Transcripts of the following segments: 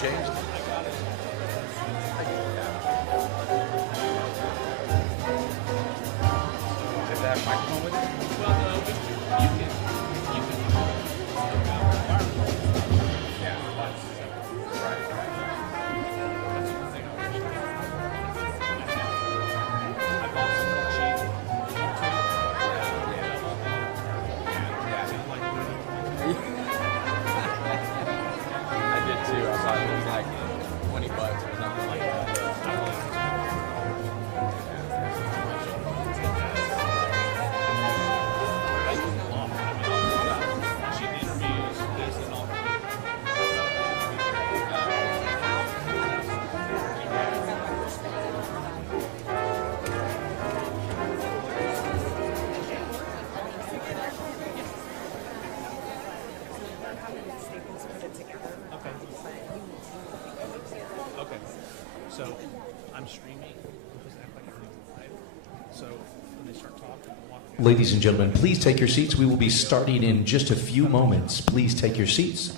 changed it. Does that have a microphone with it? Well, no, you can. Yeah. That's right. That's one thing I wish I bought some cheese. I did too. I saw it was like $20 or something like that. Okay. So I'm streaming. It doesn't act like everything's live. So when they start talking, I'll walk through. Ladies and gentlemen, please take your seats. We will be starting in just a few moments. Please take your seats.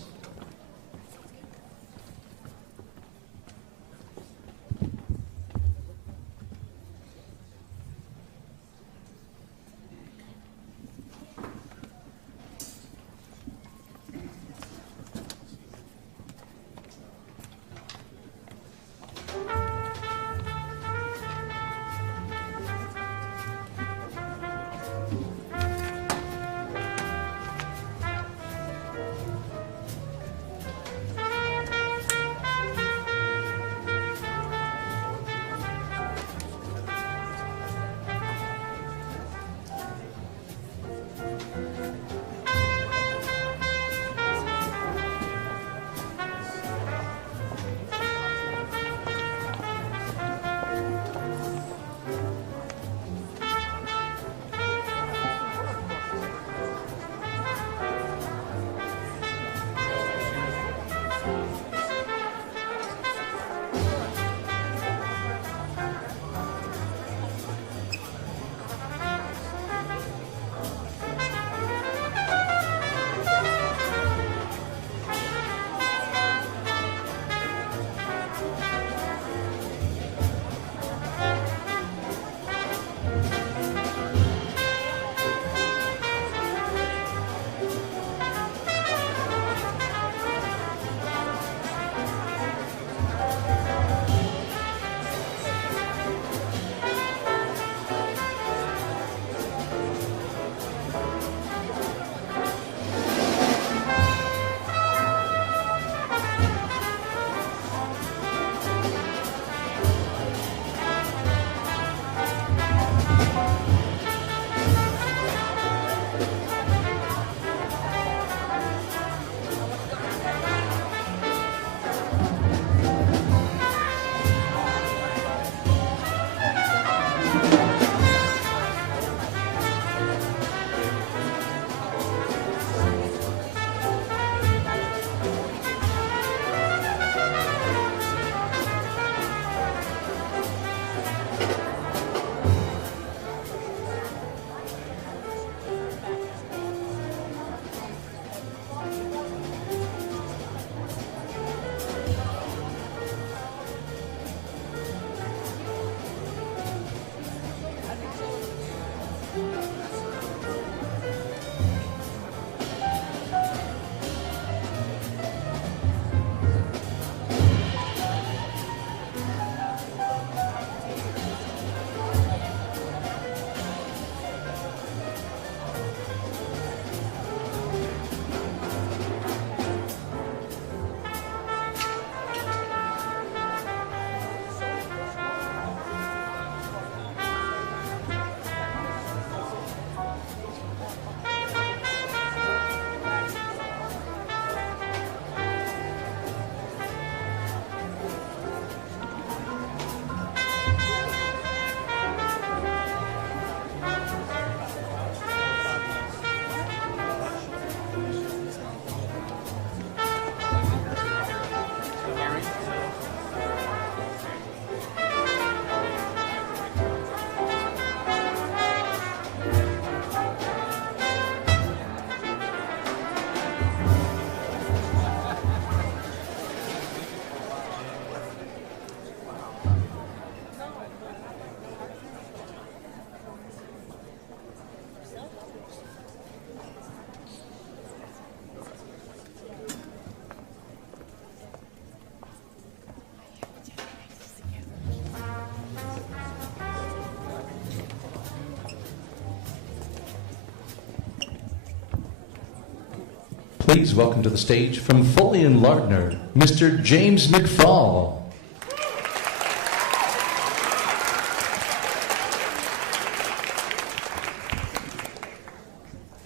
Please welcome to the stage from Foley Lardner, Mr. James McFall.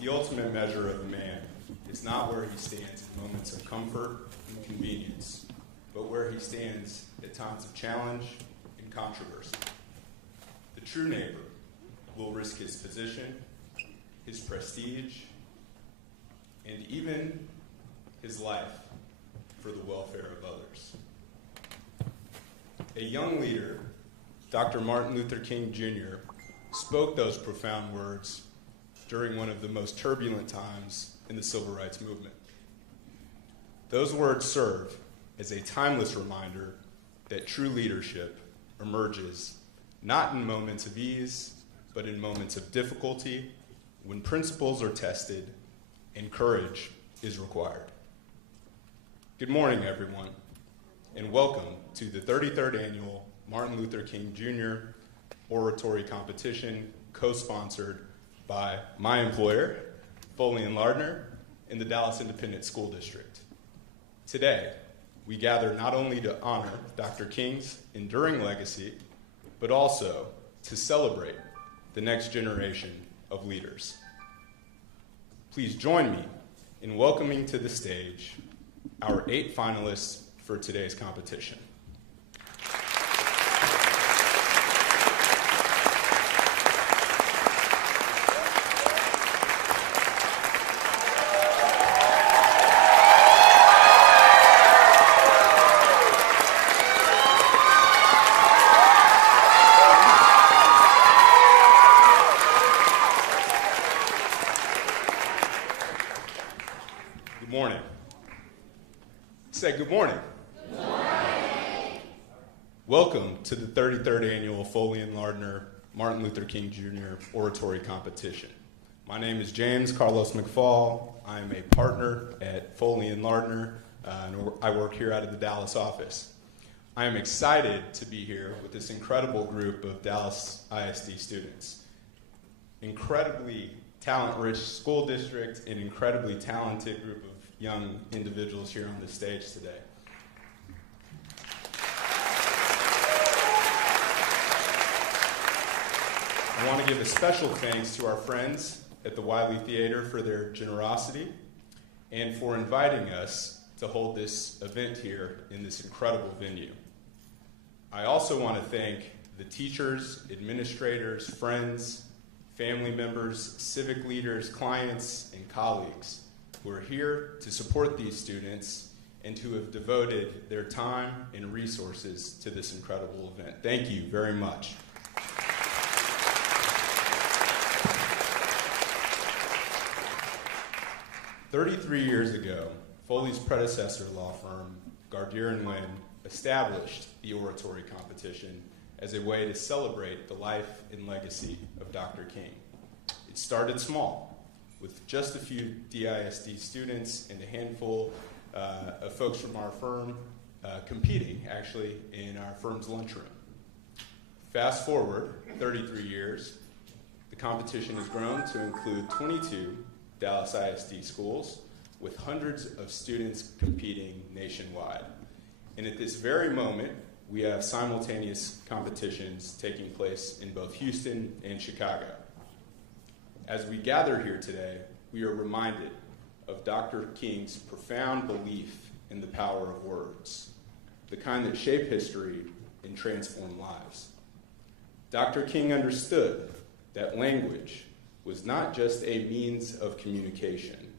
The ultimate measure of a man is not where he stands in moments of comfort and convenience, but where he stands at times of challenge and controversy. The true neighbor will risk his position, his prestige, and even his life for the welfare of others. A young leader, Dr. Martin Luther King Jr., spoke those profound words during one of the most turbulent times in the civil rights movement. Those words serve as a timeless reminder that true leadership emerges not in moments of ease, but in moments of difficulty, when principles are tested and courage is required. Good morning, everyone, and welcome to the 33rd Annual Martin Luther King Jr. Oratory Competition, co-sponsored by my employer, Foley Lardner, and the Dallas Independent School District. Today, we gather not only to honor Dr. King's enduring legacy, but also to celebrate the next generation of leaders. Please join me in welcoming to the stage our 8 finalists for today's competition. Say good morning. Good morning. Welcome to the 33rd Annual Foley Lardner Martin Luther King Jr. Oratory Competition. My name is James Carlos McFall. I am a partner at Foley Lardner, and I work here out of the Dallas office. I am excited to be here with this incredible group of Dallas ISD students. Incredibly talent-rich school district, an incredibly talented group of young individuals here on the stage today. I want to give a special thanks to our friends at the Wiley Theater for their generosity and for inviting us to hold this event here in this incredible venue. I also want to thank the teachers, administrators, friends, family members, civic leaders, clients, and colleagues who are here to support these students and who have devoted their time and resources to this incredible event. Thank you very much. "33 years ago, Foley's predecessor law firm, Gardier & Wynn, established the oratory competition as a way to celebrate the life and legacy of Dr. King. It started small, with just a few DISD students and a handful of folks from our firm competing, actually, in our firm's lunchroom. Fast forward 33 years, the competition has grown to include 22 Dallas ISD schools with hundreds of students competing nationwide. And at this very moment, we have simultaneous competitions taking place in both Houston and Chicago. As we gather here today, we are reminded of Dr. King's profound belief in the power of words, the kind that shape history and transform lives. Dr. King understood that language was not just a means of communication,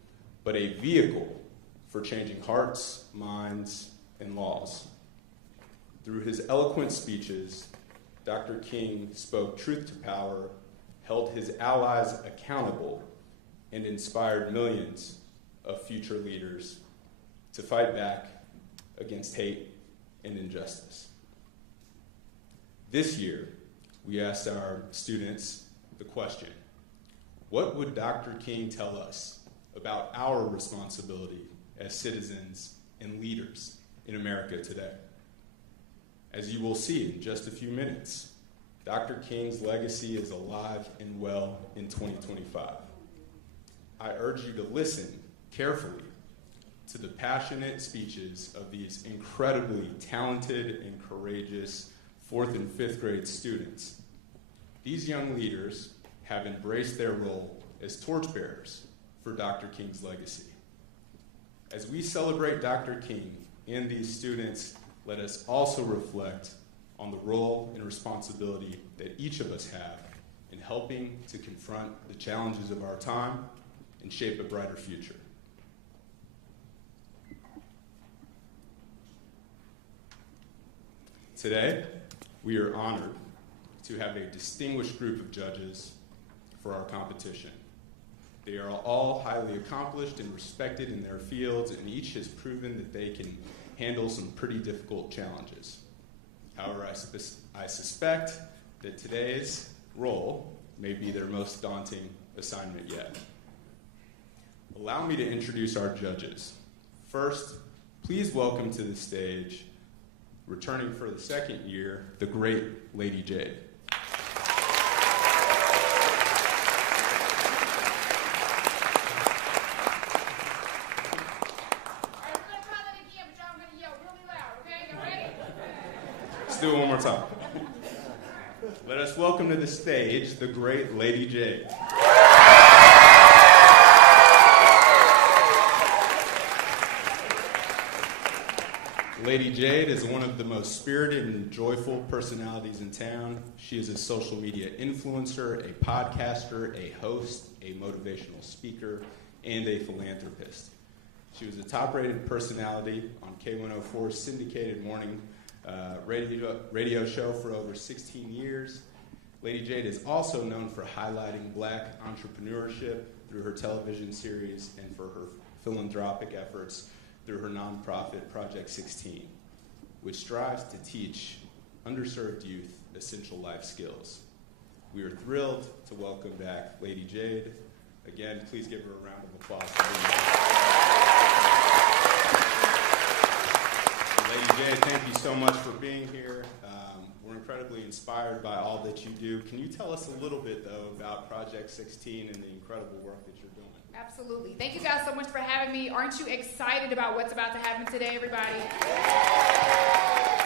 but a vehicle for changing hearts, minds, and laws. Through his eloquent speeches, Dr. King spoke truth to power, held his allies accountable, and inspired millions of future leaders to fight back against hate and injustice. This year, we asked our students the question, what would Dr. King tell us about our responsibility as citizens and leaders in America today? As you will see in just a few minutes, Dr. King's legacy is alive and well in 2025. I urge you to listen carefully to the passionate speeches of these incredibly talented and courageous 4th and 5th grade students. These young leaders have embraced their role as torchbearers for Dr. King's legacy. As we celebrate Dr. King and these students, let us also reflect on the role and responsibility that each of us have in helping to confront the challenges of our time and shape a brighter future. Today, we are honored to have a distinguished group of judges for our competition. They are all highly accomplished and respected in their fields, and each has proven that they can handle some pretty difficult challenges. However, I suspect that today's role may be their most daunting assignment yet. Allow me to introduce our judges. First, please welcome to the stage, returning for the second year, the great Lady Jade. Let's do it one more time. Let us welcome to the stage the great Lady Jade. Lady Jade is one of the most spirited and joyful personalities in town. She is a social media influencer, a podcaster, a host, a motivational speaker, and a philanthropist. She was a top-rated personality on K104's syndicated morning radio show for over 16 years. Lady Jade is also known for highlighting Black entrepreneurship through her television series and for her philanthropic efforts through her nonprofit Project 16, which strives to teach underserved youth essential life skills. We are thrilled to welcome back Lady Jade. Again, please give her a round of applause for being here. Lady Jade, thank you so much for being here. We're incredibly inspired by all that you do. Can you tell us a little bit, though, about Project 16 and the incredible work that you're doing? Absolutely. Thank you guys so much for having me. Aren't you excited about what's about to happen today, everybody?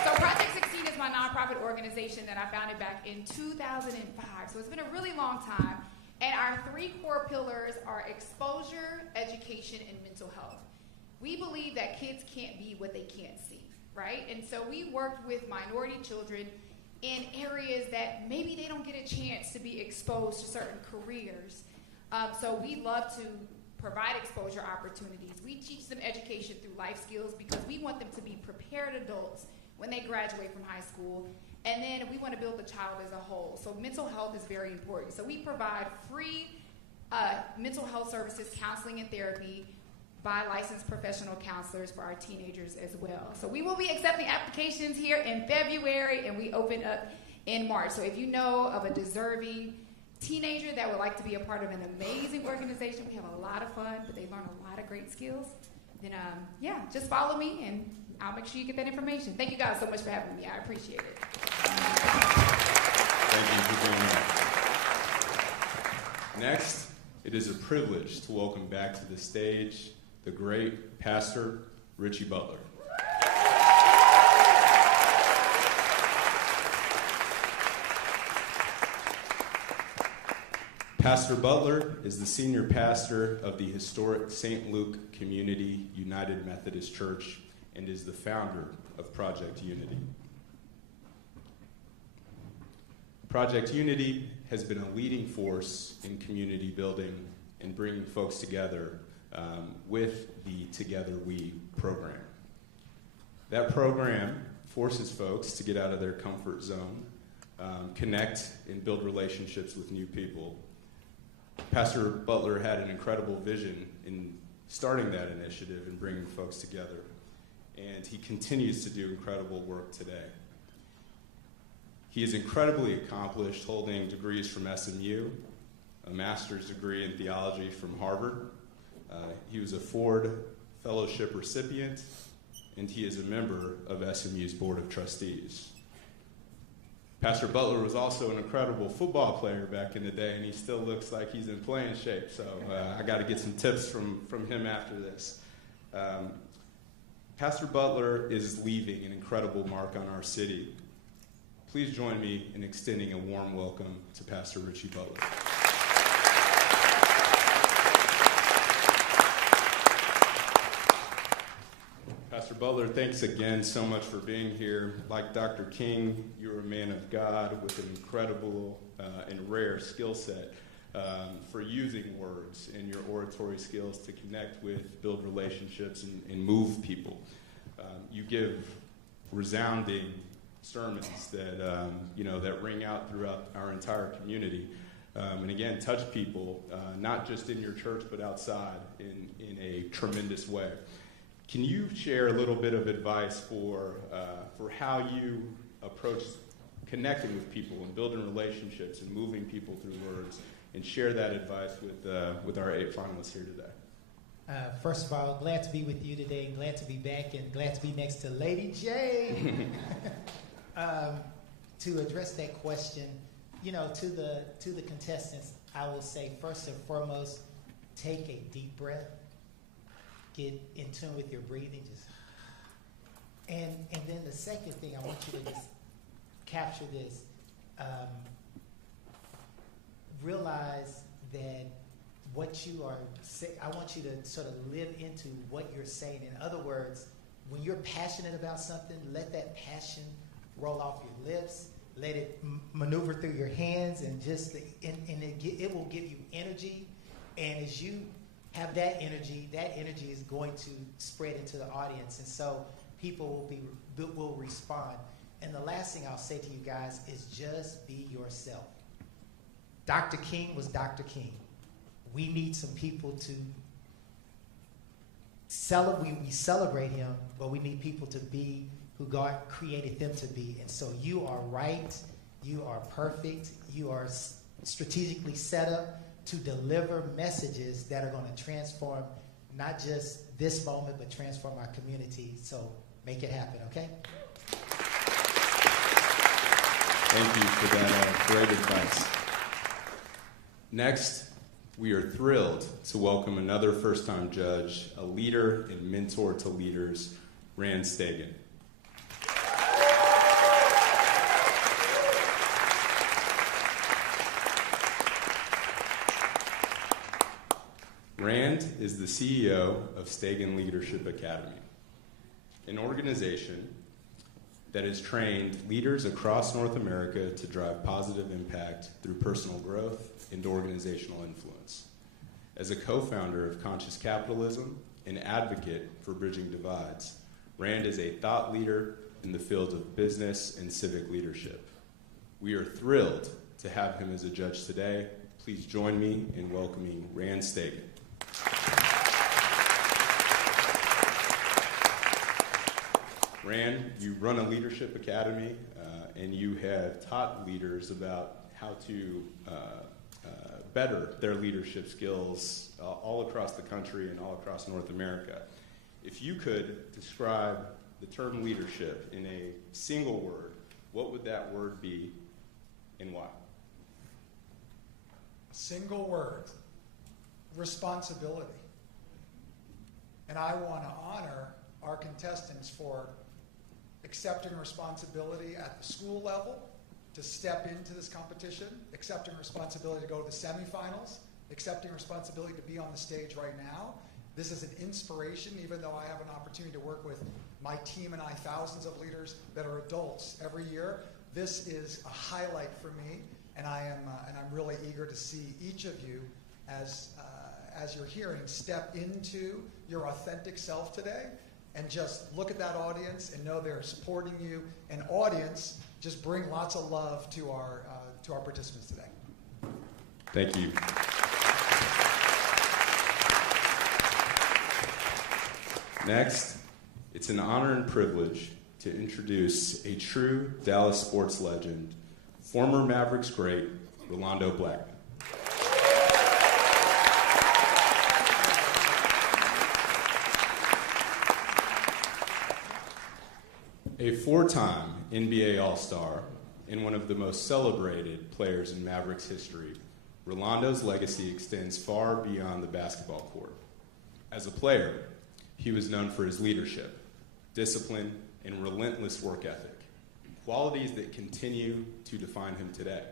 So Project 16 is my nonprofit organization that I founded back in 2005. So it's been a really long time. And our 3 core pillars are exposure, education, and mental health. We believe that kids can't be what they can't see, right? And so we worked with minority children in areas that maybe they don't get a chance to be exposed to certain careers. So we love to provide exposure opportunities. We teach them education through life skills because we want them to be prepared adults when they graduate from high school. And then we want to build the child as a whole. So mental health is very important. So we provide free mental health services, counseling and therapy by licensed professional counselors for our teenagers as well. So we will be accepting applications here in February, and we open up in March. So if you know of a deserving teenager that would like to be a part of an amazing organization, we have a lot of fun, but they learn a lot of great skills, then just follow me and I'll make sure you get that information. Thank you guys so much for having me. I appreciate it. Thank you for doing that. Next, it is a privilege to welcome back to the stage the great Pastor Richie Butler. Pastor Butler is the senior pastor of the historic St. Luke Community United Methodist Church and is the founder of Project Unity. Project Unity has been a leading force in community building and bringing folks together with the Together We program. That program forces folks to get out of their comfort zone, connect and build relationships with new people. Pastor Butler had an incredible vision in starting that initiative and bringing folks together, and he continues to do incredible work today. He is incredibly accomplished, holding degrees from SMU, a master's degree in theology from Harvard. He was a Ford Fellowship recipient, and he is a member of SMU's Board of Trustees. Pastor Butler was also an incredible football player back in the day, and he still looks like he's in playing shape, so I got to get some tips from him after this. Pastor Butler is leaving an incredible mark on our city. Please join me in extending a warm welcome to Pastor Richie Butler. Pastor Butler, thanks again so much for being here. Like Dr. King, you're a man of God with an incredible and rare skill set for using words and your oratory skills to connect with, build relationships, and move people. You give resounding sermons that that ring out throughout our entire community, and again touch people not just in your church but outside in a tremendous way. Can you share a little bit of advice for how you approach connecting with people and building relationships and moving people through words, and share that advice with our 8 finalists here today? First of all, glad to be with you today, glad to be back, and glad to be next to Lady J. To address that question, to the contestants, I will say first and foremost, take a deep breath, get in tune with your breathing, and then the second thing, I want you to just capture this. Realize that what you are saying, I want you to sort of live into what you're saying. In other words, when you're passionate about something, let that passion roll off your lips, let it maneuver through your hands, and it will give you energy. And as you have that energy is going to spread into the audience, and so people will respond. And the last thing I'll say to you guys is just be yourself. Dr. King was Dr. King. We need some people to celebrate. We celebrate him, but we need people to be who God created them to be. And so you are right. You are perfect. You are strategically set up to deliver messages that are going to transform not just this moment, but transform our community. So make it happen, okay? Thank you for that great advice. Next, we are thrilled to welcome another first-time judge, a leader and mentor to leaders, Rand Stegan. Rand is the CEO of Stegan Leadership Academy, an organization that has trained leaders across North America to drive positive impact through personal growth and organizational influence. As a co-founder of Conscious Capitalism and advocate for bridging divides, Rand is a thought leader in the field of business and civic leadership. We are thrilled to have him as a judge today. Please join me in welcoming Rand Stegan. Rand, you run a leadership academy, and you have taught leaders about how to better their leadership skills all across the country and all across North America. If you could describe the term leadership in a single word, what would that word be and why? A single word: responsibility. And I want to honor our contestants for accepting responsibility at the school level to step into this competition, accepting responsibility to go to the semifinals, accepting responsibility to be on the stage right now. This is an inspiration, even though I have an opportunity to work with my team and I, thousands of leaders that are adults every year. This is a highlight for me, and I'm really eager to see each of you as you're hearing step into your authentic self today, and just look at that audience and know they're supporting you. And audience, just bring lots of love to our participants today. Thank you. Next, it's an honor and privilege to introduce a true Dallas sports legend, former Mavericks great, Rolando Blackman. A 4-time NBA All-Star and one of the most celebrated players in Mavericks history, Rolando's legacy extends far beyond the basketball court. As a player, He was known for his leadership, discipline, and relentless work ethic, qualities that continue to define him today.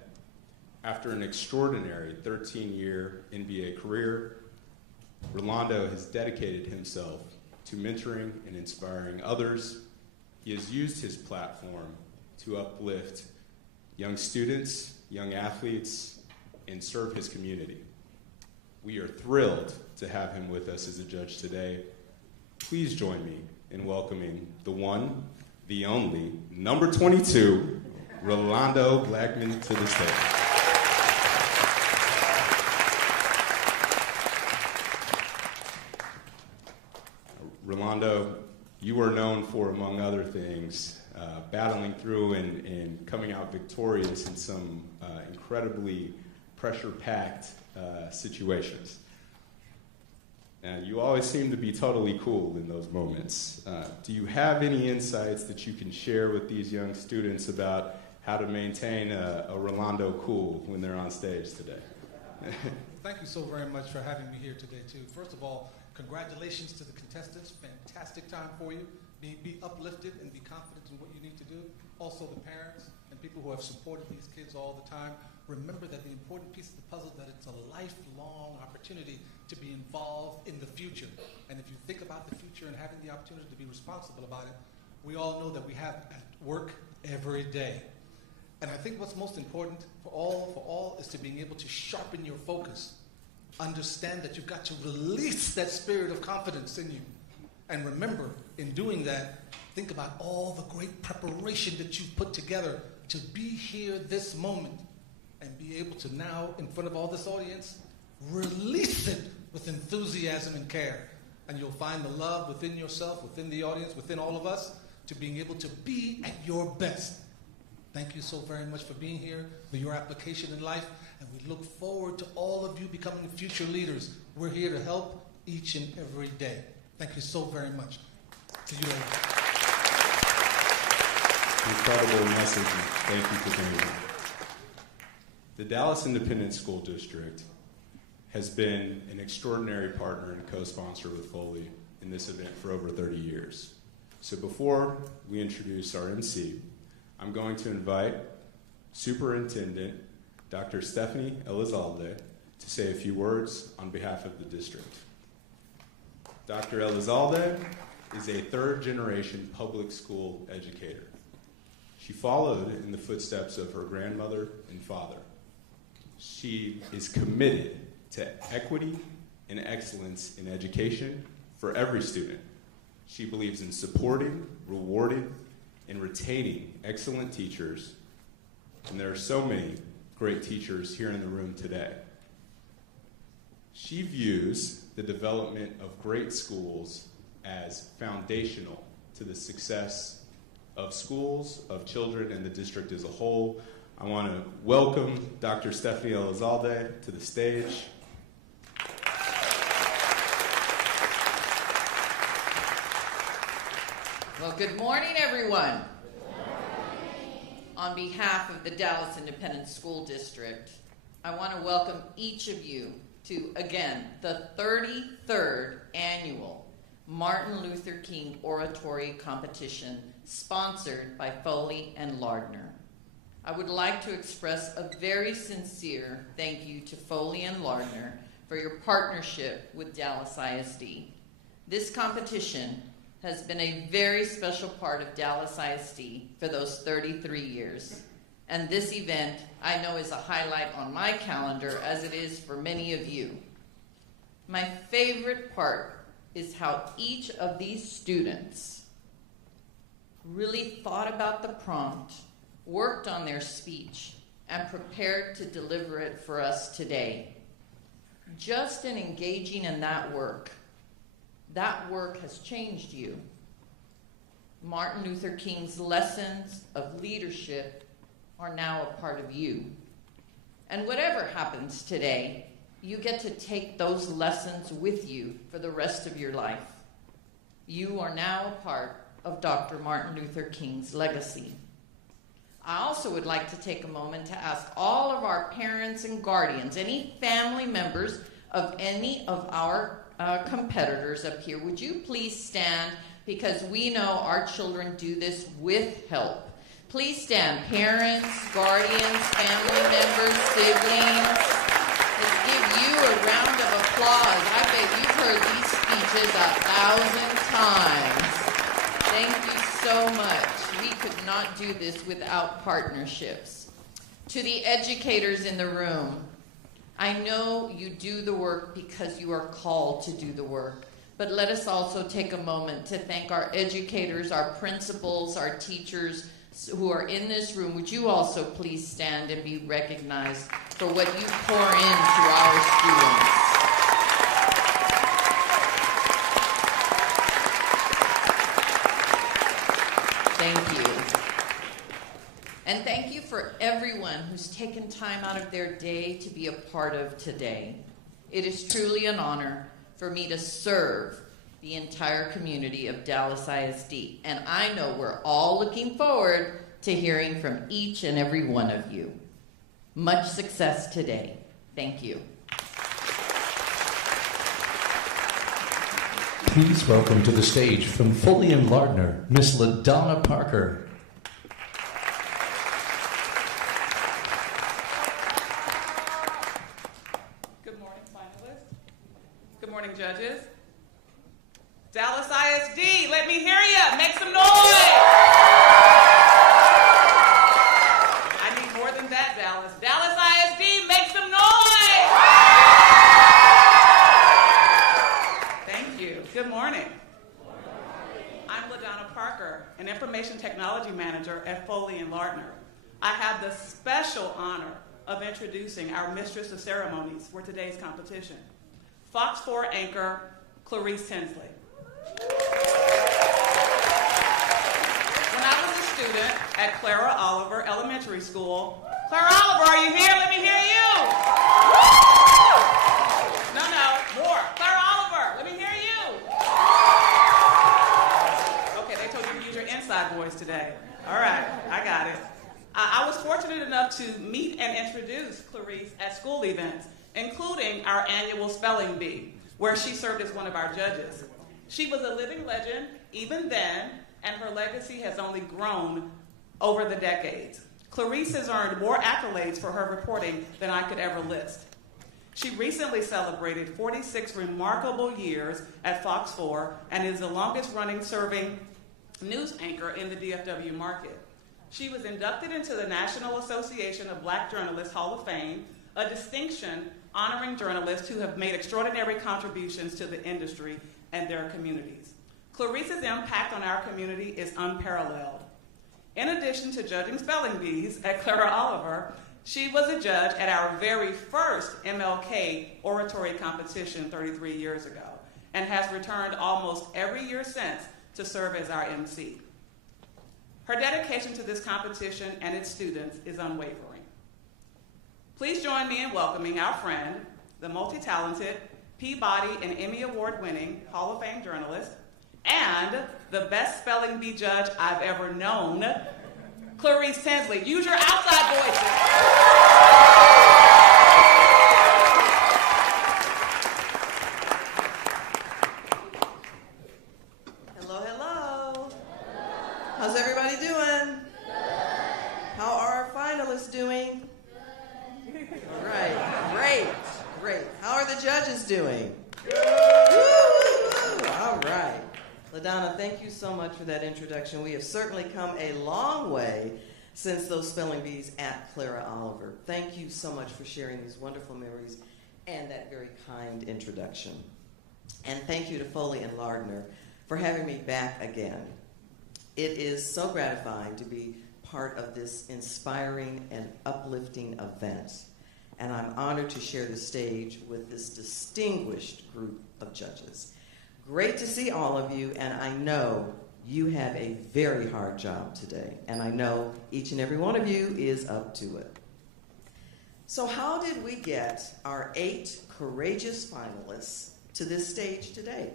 After an extraordinary 13-year NBA career, Rolando has dedicated himself to mentoring and inspiring others. He has used his platform to uplift young students, young athletes, and serve his community. We are thrilled to have him with us as a judge today. Please join me in welcoming the one, the only, number 22, Rolando Blackman to the stage. Rolando, you are known for, among other things, battling through and coming out victorious in some incredibly pressure-packed situations. You always seem to be totally cool in those moments. Do you have any insights that you can share with these young students about how to maintain a Rolando cool when they're on stage today? Thank you so very much for having me here today, too. First of all, congratulations to the contestants. Fantastic time for you. Be uplifted and be confident in what you need to do. Also, the parents and people who have supported these kids all the time. Remember that the important piece of the puzzle, that it's a lifelong opportunity to be involved in the future. And if you think about the future and having the opportunity to be responsible about it, we all know that we have at work every day. And I think what's most important for all is to being able to sharpen your focus. Understand that you've got to release that spirit of confidence in you. And remember, in doing that, think about all the great preparation that you've put together to be here this moment and be able to now, in front of all this audience, release it with enthusiasm and care. And you'll find the love within yourself, within the audience, within all of us, to being able to be at your best. Thank you so very much for being here, for your application in life, and we look forward to all of you becoming future leaders. We're here to help each and every day. Thank you so very much. To you later. Incredible message. Thank you for being here. The Dallas Independent School District has been an extraordinary partner and co-sponsor with Foley in this event for over 30 years. So before we introduce our MC, I'm going to invite Superintendent Dr. Stephanie Elizalde to say a few words on behalf of the district. Dr. Elizalde is a third-generation public school educator. She followed in the footsteps of her grandmother and father. She is committed to equity and excellence in education for every student. She believes in supporting, rewarding, and retaining excellent teachers, and there are so many great teachers here in the room today. She views the development of great schools as foundational to the success of schools, of children, and the district as a whole. I want to welcome Dr. Stephanie Elizalde to the stage. Well, good morning, everyone. On behalf of the Dallas Independent School District, I want to welcome each of you to, again, the 33rd Annual Martin Luther King Oratory Competition, sponsored by Foley and Lardner. I would like to express a very sincere thank you to Foley and Lardner for your partnership with Dallas ISD. This competition has been a very special part of Dallas ISD for those 33 years. And this event, I know, is a highlight on my calendar, as it is for many of you. My favorite part is how each of these students really thought about the prompt, worked on their speech, and prepared to deliver it for us today. Just in engaging in that work has changed you. Martin Luther King's lessons of leadership are now a part of you. And whatever happens today, you get to take those lessons with you for the rest of your life. You are now a part of Dr. Martin Luther King's legacy. I also would like to take a moment to ask all of our parents and guardians, any family members of any of our competitors up here, would you please stand, because we know our children do this with help. Please stand, parents, guardians, family members, siblings. Let's give you a round of applause. I bet you've heard these speeches 1,000 times. Thank you so much. We could not do this without partnerships. To the educators in the room, I know you do the work because you are called to do the work, but let us also take a moment to thank our educators, our principals, our teachers who are in this room. Would you also please stand and be recognized for what you pour into our students? Thank you. And thank you for everyone who's taken time out of their day to be a part of today. It is truly an honor for me to serve the entire community of Dallas ISD. And I know we're all looking forward to hearing from each and every one of you. Much success today. Thank you. Please welcome to the stage from Foley Lardner, Miss LaDonna Parker. Good morning, finalists. Good morning, judges. Dallas ISD, let me hear you. Make some noise. I need more than that, Dallas. Dallas ISD, make some noise. Thank you. Good morning. I'm LaDonna Parker, an information technology manager at Foley Lardner. I have the special honor of introducing our mistress of ceremonies for today's competition, Fox 4 anchor Clarice Tinsley. When I was a student at Clara Oliver Elementary School, Clara Oliver, are you here? Let me hear you. No, more. Clara Oliver, let me hear you. Okay, they told you to use your inside voice today. All right, I got it. I was fortunate enough to meet and introduce Clarice at school events, including our annual spelling bee, where she served as one of our judges. She was a living legend even then, and her legacy has only grown over the decades. Clarice has earned more accolades for her reporting than I could ever list. She recently celebrated 46 remarkable years at Fox 4 and is the longest-running serving news anchor in the DFW market. She was inducted into the National Association of Black Journalists Hall of Fame, a distinction honoring journalists who have made extraordinary contributions to the industry and their communities. Clarice's impact on our community is unparalleled. In addition to judging spelling bees at Clara Oliver, she was a judge at our very first MLK Oratory competition 33 years ago and has returned almost every year since to serve as our MC. Her dedication to this competition and its students is unwavering. Please join me in welcoming our friend, the multi-talented, Peabody and Emmy Award-winning Hall of Fame journalist, and the best spelling bee judge I've ever known, Clarice Tinsley. Use your outside voices. Hello, hello. How's everybody doing? How are our finalists doing? All right, great. How are the judges doing? Woo! All right. LaDonna, thank you so much for that introduction. We have certainly come a long way since those spelling bees at Clara Oliver. Thank you so much for sharing these wonderful memories and that very kind introduction. And thank you to Foley and Lardner for having me back again. It is so gratifying to be part of this inspiring and uplifting event. And I'm honored to share the stage with this distinguished group of judges. Great to see all of you, and I know you have a very hard job today, and I know each and every one of you is up to it. So how did we get our 8 courageous finalists to this stage today?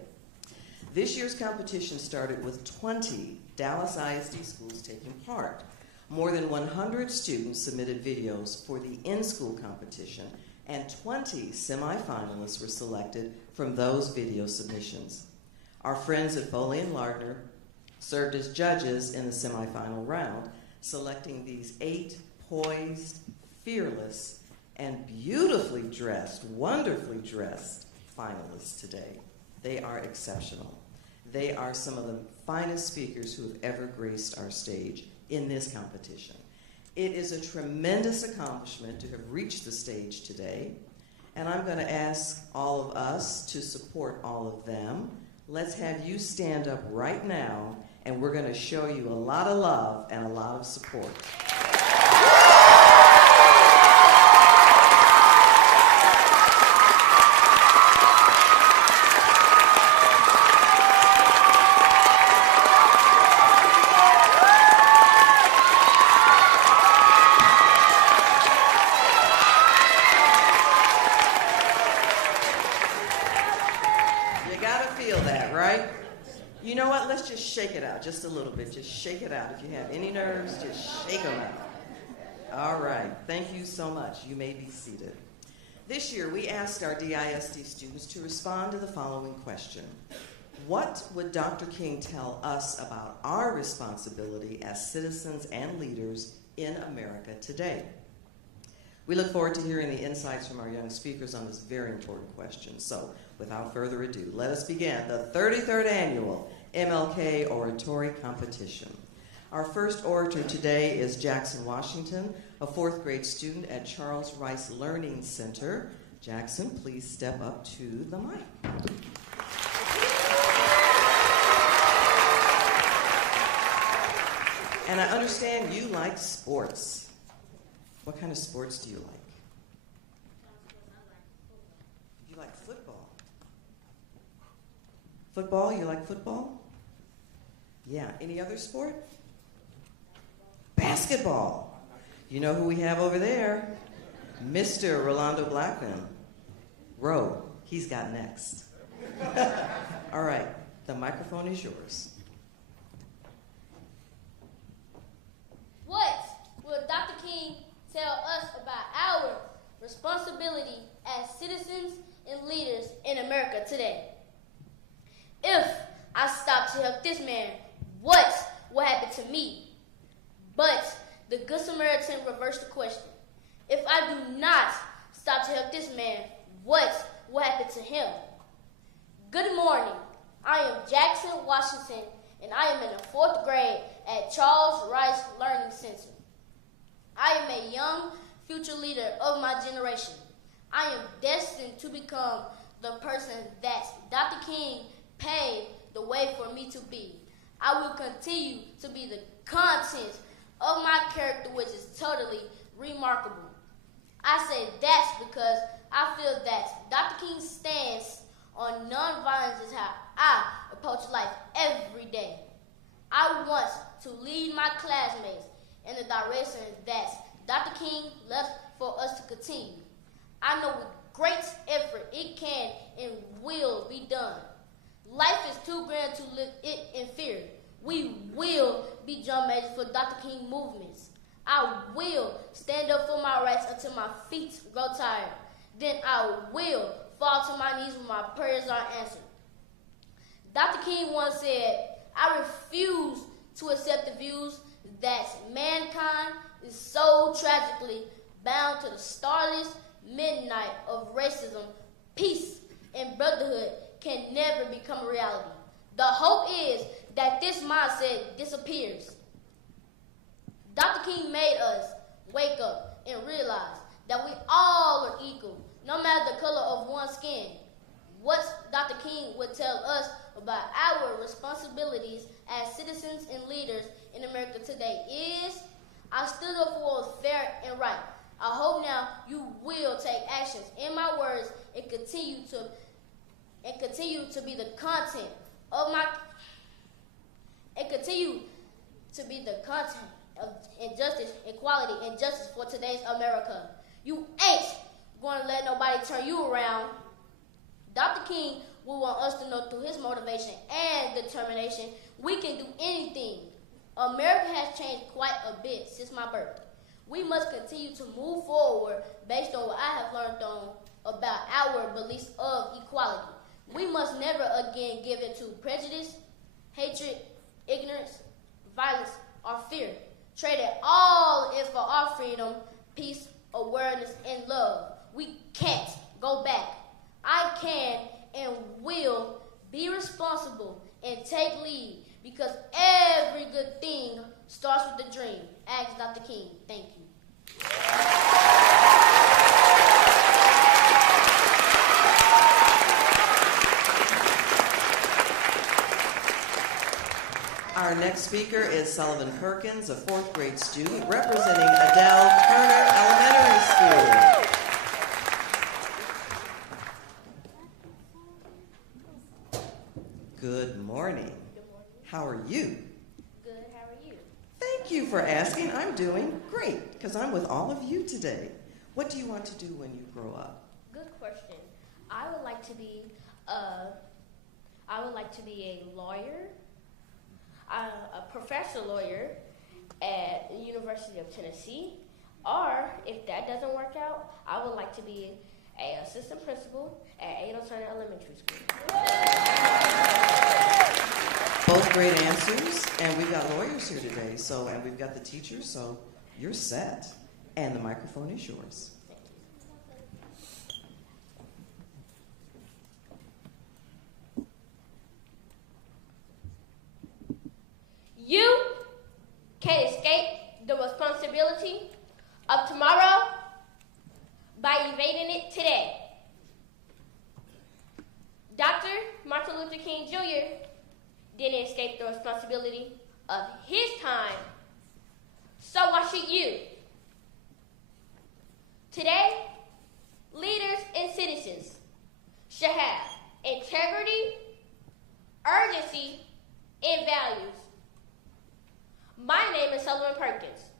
This year's competition started with 20 Dallas ISD schools taking part. More than 100 students submitted videos for the in-school competition, and 20 semifinalists were selected from those video submissions. Our friends at Foley and Lardner served as judges in the semifinal round, selecting these 8 poised, fearless, and beautifully dressed, wonderfully dressed finalists today. They are exceptional. They are some of the finest speakers who have ever graced our stage in this competition. It is a tremendous accomplishment to have reached the stage today, and I'm going to ask all of us to support all of them. Let's have you stand up right now, and we're going to show you a lot of love and a lot of support. You know what? Let's just shake it out just a little bit. Just shake it out. If you have any nerves, just shake them out. All right. Thank you so much. You may be seated. This year, we asked our DISD students to respond to the following question. What would Dr. King tell us about our responsibility as citizens and leaders in America today? We look forward to hearing the insights from our young speakers on this very important question. So, without further ado, let us begin the 33rd Annual MLK Oratory Competition. Our first orator today is Jackson Washington, a 4th grade student at Charles Rice Learning Center. Jackson, please step up to the mic. And I understand you like sports. What kind of sports do you like? You like football. Football? You like football? Yeah. Any other sport? Basketball. You know who we have over there? Mr. Rolando Blackman. Ro, he's got next. All right. The microphone is yours. What will Dr. King tell us about our responsibility as citizens and leaders in America today? If I stop to help this man, what will happen to me? But the Good Samaritan reversed the question. If I do not stop to help this man, what will happen to him? Good morning. I am Jackson Washington, and I am in the 4th grade at Charles Rice Learning Center. I am a young future leader of my generation. I am destined to become the person that Dr. King paved the way for me to be. I will continue to be the content of my character, which is totally remarkable. I say that because I feel that Dr. King's stance on nonviolence is how I approach life every day. I want to lead my classmates in the direction that Dr. King left for us to continue. I know with great effort it can and will be done. Life is too grand to live it in fear. We will be drum majors for Dr. King movements. I will stand up for my rights until my feet grow tired. Then I will fall to my knees when my prayers are answered. Dr. King once said, I refuse to accept the views that mankind is so tragically bound to the starless midnight of racism, peace, and brotherhood can never become a reality. The hope is that this mindset disappears. Dr. King made us wake up and realize that we all are equal, no matter the color of one's skin. What Dr. King would tell us about our responsibilities as citizens and leaders in America today is, I stood up for what was fair and right. I hope now you will take actions in my words and continue to be the content of my of injustice, equality, and justice for today's America. You ain't going to let nobody turn you around. Dr. King will want us to know through his motivation and determination we can do anything. America has changed quite a bit since my birth. We must continue to move forward based on what I have learned about our beliefs of equality. We must never again give in to prejudice, hatred, ignorance, violence, or fear. Trade it all in for our freedom, peace, awareness, and love. We can't go back. I can and will be responsible and take lead because every good thing starts with a dream. Ask Dr. King. Thank you. Our next speaker is Sullivan Perkins, a 4th grade student representing Adele Turner Elementary School. Good morning. Good morning. How are you? Good, how are you? Thank you for asking. I'm doing great because I'm with all of you today. What do you want to do when you grow up? Good question. I would like to be a lawyer, a professional lawyer at the University of Tennessee, or if that doesn't work out, I would like to be an assistant principal at A.T&T Elementary School. Both great answers, and we've got lawyers here today, and we've got the teachers, so you're set, and the microphone is yours. You can escape the responsibility of tomorrow by evading it today. Dr. Martin Luther King Jr. didn't escape the responsibility of his time, so why should you? Today, leaders and citizens should have integrity, urgency, and values. My name is Sullivan Perkins.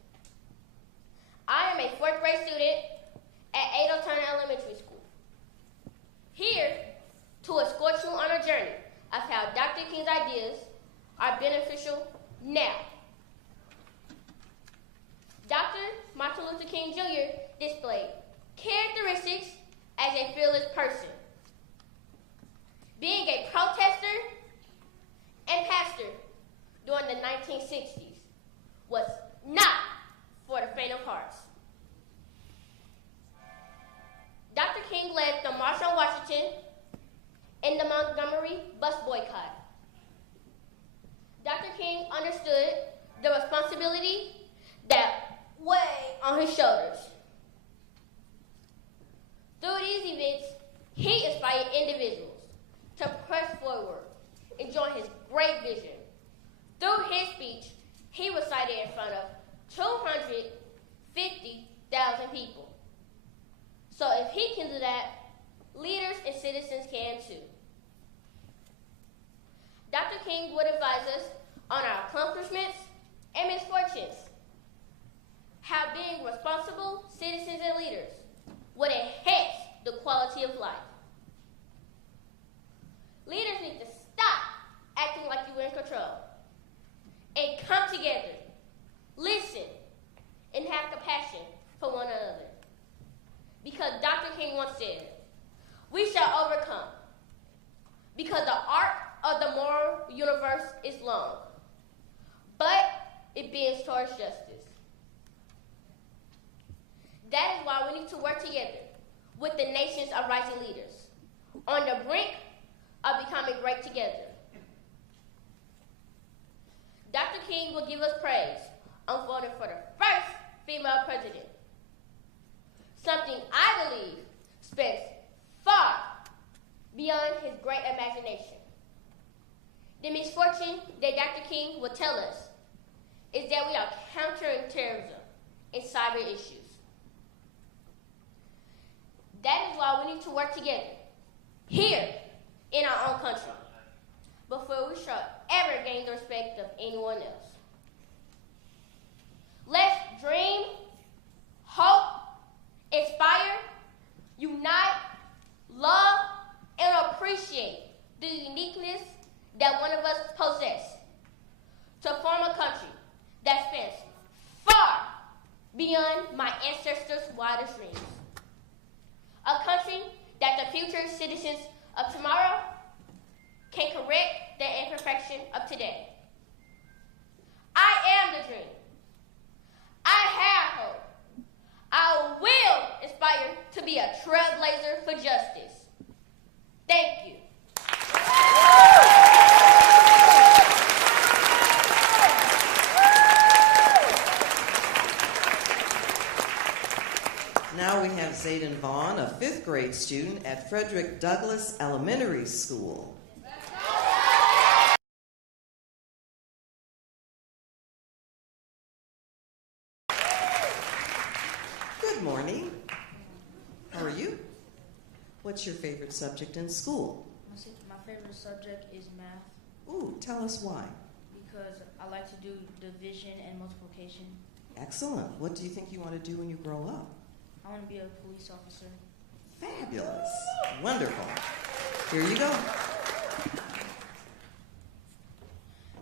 I am a 4th grade student at A.T&T Elementary School. Here to escort you on a journey of how Dr. King's ideas are beneficial now. Dr. Martin Luther King Jr. displayed characteristics as a fearless person. Being a protester and pastor during the 1960s was not for the faint of hearts. Dr. King led the March on Washington and the Montgomery bus boycott. Dr. King understood the responsibility that weighed on his shoulders. Through these events, he inspired individuals to press forward and join his great vision. Through his speech, he recited in front of 250,000 people. So if he can do that, leaders and citizens can too. Dr. King would advise us on our accomplishments and misfortunes, how being responsible citizens and leaders would enhance the quality of life. Leaders need to stop acting like you're in control and come together, listen, and have compassion for one another. Because Dr. King once said, we shall overcome, because the arc of the moral universe is long, but it bends towards justice. That is why we need to work together with the nations of rising leaders on the brink of becoming great together. Dr. King will give us praise on voting for the first female president, something I believe spans far beyond his great imagination. The misfortune that Dr. King will tell us is that we are countering terrorism and cyber issues. That is why we need to work together here in our own country before we shall ever gain the respect of anyone else. Let's dream, hope, inspire, unite, love, and appreciate the uniqueness that one of us possess to form a country that spans far beyond my ancestors' wildest dreams. A country that the future citizens of tomorrow can correct the imperfection of today. I am the dream. I have hope. I will aspire to be a trailblazer for justice. Thank you. Now we have Zayden Vaughn, a 5th grade student at Frederick Douglass Elementary School. Good morning. How are you? What's your favorite subject in school? My favorite subject is math. Ooh, tell us why. Because I like to do division and multiplication. Excellent. What do you think you want to do when you grow up? I want to be a police officer. Fabulous. Wonderful. Here you go.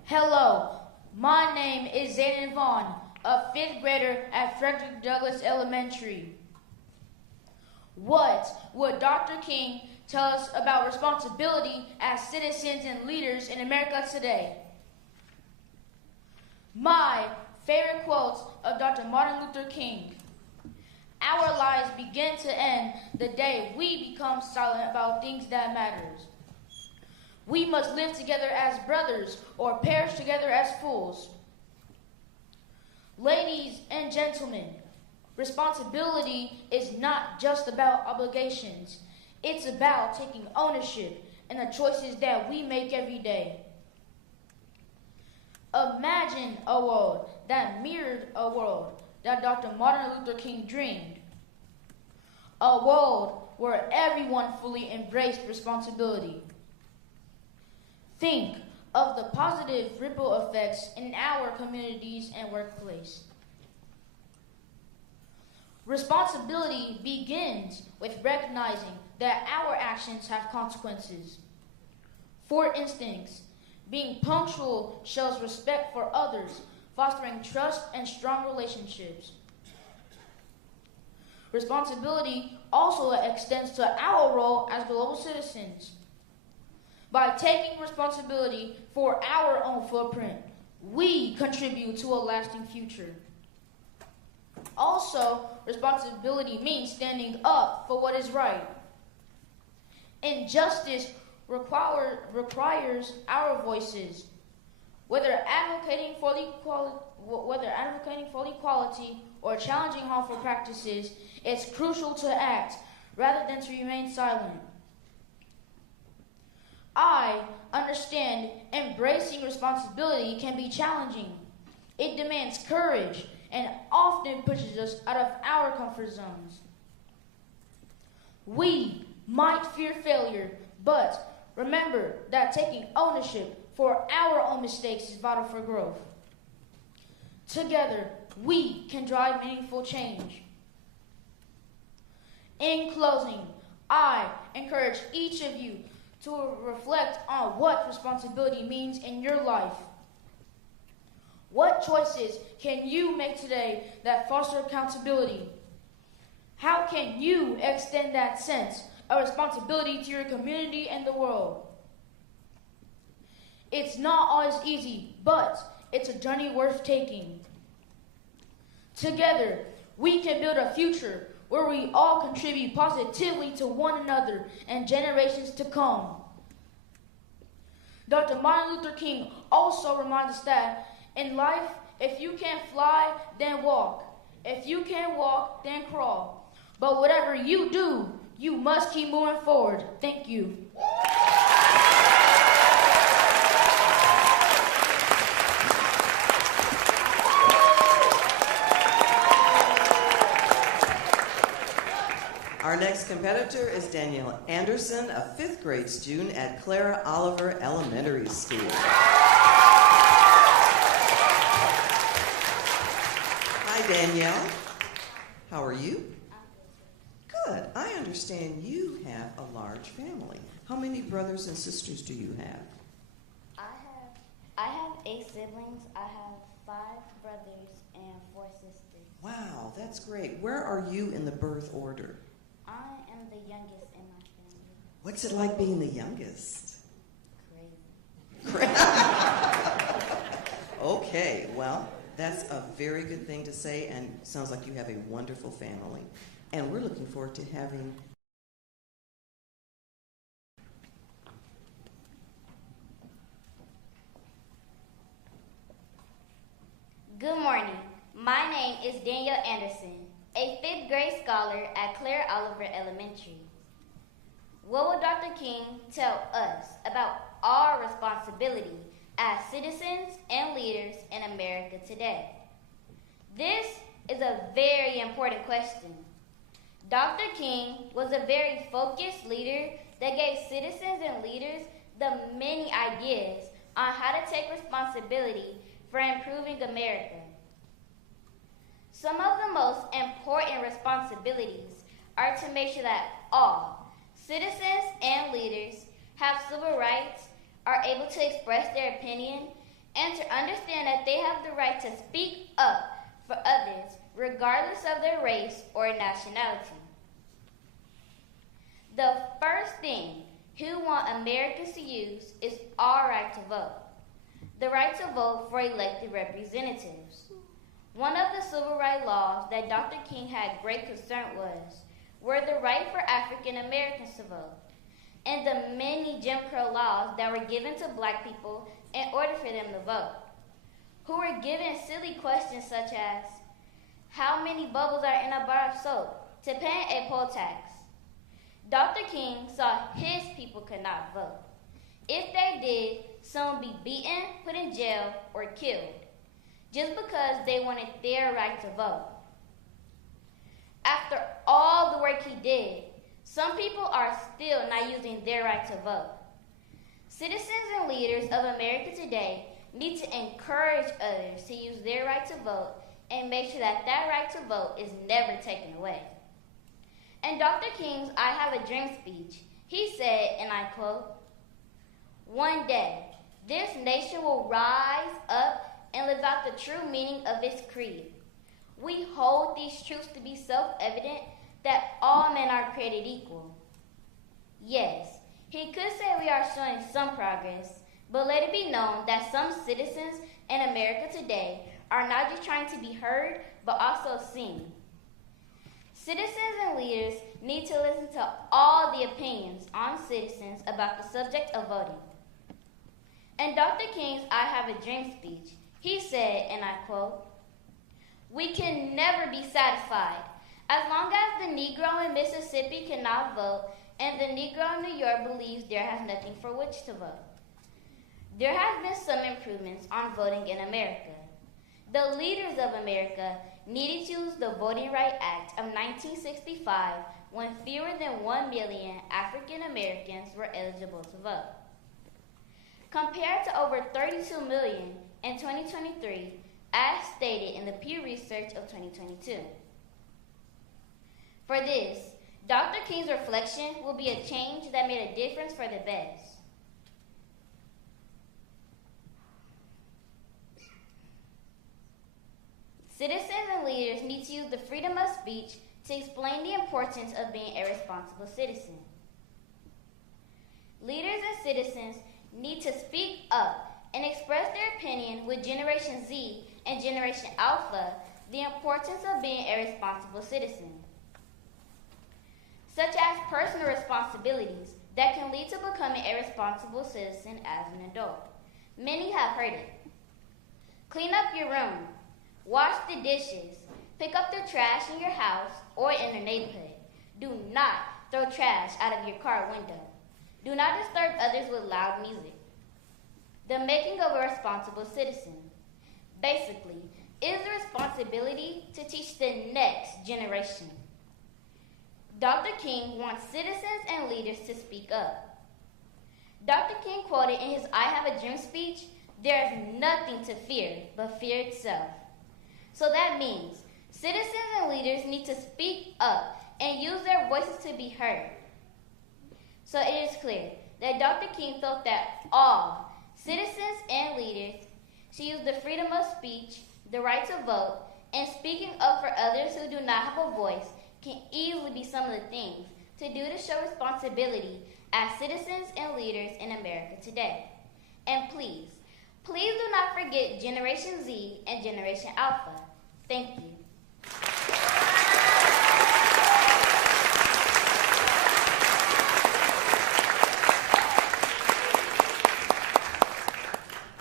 Hello, my name is Zayden Vaughn, a 5th grader at Frederick Douglass Elementary. What would Dr. King tell us about responsibility as citizens and leaders in America today? My favorite quotes of Dr. Martin Luther King. Our lives begin to end the day we become silent about things that matters. We must live together as brothers or perish together as fools. Ladies and gentlemen, responsibility is not just about obligations. It's about taking ownership in the choices that we make every day. Imagine a world that mirrored a world that Dr. Martin Luther King dreamed. A world where everyone fully embraced responsibility. Think of the positive ripple effects in our communities and workplace. Responsibility begins with recognizing that our actions have consequences. For instance, being punctual shows respect for others, fostering trust and strong relationships. Responsibility also extends to our role as global citizens. By taking responsibility for our own footprint, we contribute to a lasting future. Also, responsibility means standing up for what is right. Injustice requires our voices. Whether advocating for equality or challenging harmful practices, it's crucial to act rather than to remain silent. I understand embracing responsibility can be challenging. It demands courage and often pushes us out of our comfort zones. We might fear failure, but remember that taking ownership for our own mistakes is vital for growth. Together, we can drive meaningful change. In closing, I encourage each of you to reflect on what responsibility means in your life. What choices can you make today that foster accountability? How can you extend that sense of responsibility to your community and the world? It's not always easy, but it's a journey worth taking. Together, we can build a future where we all contribute positively to one another and generations to come. Dr. Martin Luther King also reminds us that in life, if you can't fly, then walk. If you can't walk, then crawl. But whatever you do, you must keep moving forward. Thank you. Our next competitor is Danielle Anderson, a 5th grade student at Clara Oliver Elementary School. Hi, Danielle. How are you? Good. I understand you have a large family. How many brothers and sisters do you have? I have 8 siblings. I have 5 brothers and 4 sisters. Wow, that's great. Where are you in the birth order? I am the youngest in my family. What's it like being the youngest? Crazy. Okay, well, that's a very good thing to say, and sounds like you have a wonderful family. And we're looking forward to having Good morning. My name is Danielle Anderson, a 5th grade scholar at Clarice Oliver Elementary. What will Dr. King tell us about our responsibility as citizens and leaders in America today? This is a very important question. Dr. King was a very focused leader that gave citizens and leaders the many ideas on how to take responsibility for improving America. Some of the most important responsibilities are to make sure that all citizens and leaders have civil rights, are able to express their opinion, and to understand that they have the right to speak up for others, regardless of their race or nationality. The first thing who want Americans to use is our right to vote. The right to vote for elected representatives. One of the civil rights laws that Dr. King had great concern were the right for African Americans to vote, and the many Jim Crow laws that were given to black people in order for them to vote, who were given silly questions such as, how many bubbles are in a bar of soap, to pay a poll tax. Dr. King saw his people could not vote. If they did, some would be beaten, put in jail, or killed, just because they wanted their right to vote. After all the work he did, some people are still not using their right to vote. Citizens and leaders of America today need to encourage others to use their right to vote and make sure that that right to vote is never taken away. In Dr. King's I Have a Dream speech, he said, and I quote, "One day, this nation will rise up and live out the true meaning of its creed. We hold these truths to be self-evident that all men are created equal." Yes, he could say we are showing some progress, but let it be known that some citizens in America today are not just trying to be heard, but also seen. Citizens and leaders need to listen to all the opinions on citizens about the subject of voting. In Dr. King's I Have a Dream speech, he said, and I quote, "We can never be satisfied as long as the Negro in Mississippi cannot vote and the Negro in New York believes there has nothing for which to vote. There have been some improvements on voting in America. The leaders of America needed to use the Voting Rights Act of 1965 when fewer than 1 million African Americans were eligible to vote, compared to over 32 million in 2023, as stated in the Pew Research of 2022. For this, Dr. King's reflection will be a change that made a difference for the best. Citizens and leaders need to use the freedom of speech to explain the importance of being a responsible citizen. Leaders and citizens need to speak up and express their opinion with Generation Z and Generation Alpha the importance of being a responsible citizen, such as personal responsibilities that can lead to becoming a responsible citizen as an adult. Many have heard it. Clean up your room, wash the dishes, pick up the trash in your house or in the neighborhood. Do not throw trash out of your car window. Do not disturb others with loud music. The making of a responsible citizen, basically, is the responsibility to teach the next generation. Dr. King wants citizens and leaders to speak up. Dr. King quoted in his I Have a Dream speech, "There is nothing to fear but fear itself." So that means citizens and leaders need to speak up and use their voices to be heard. So it is clear that Dr. King felt that all citizens and leaders should use the freedom of speech, the right to vote, And speaking up for others who do not have a voice can easily be some of the things to do to show responsibility as citizens and leaders in America today. And please do not forget Generation Z and Generation Alpha. Thank you.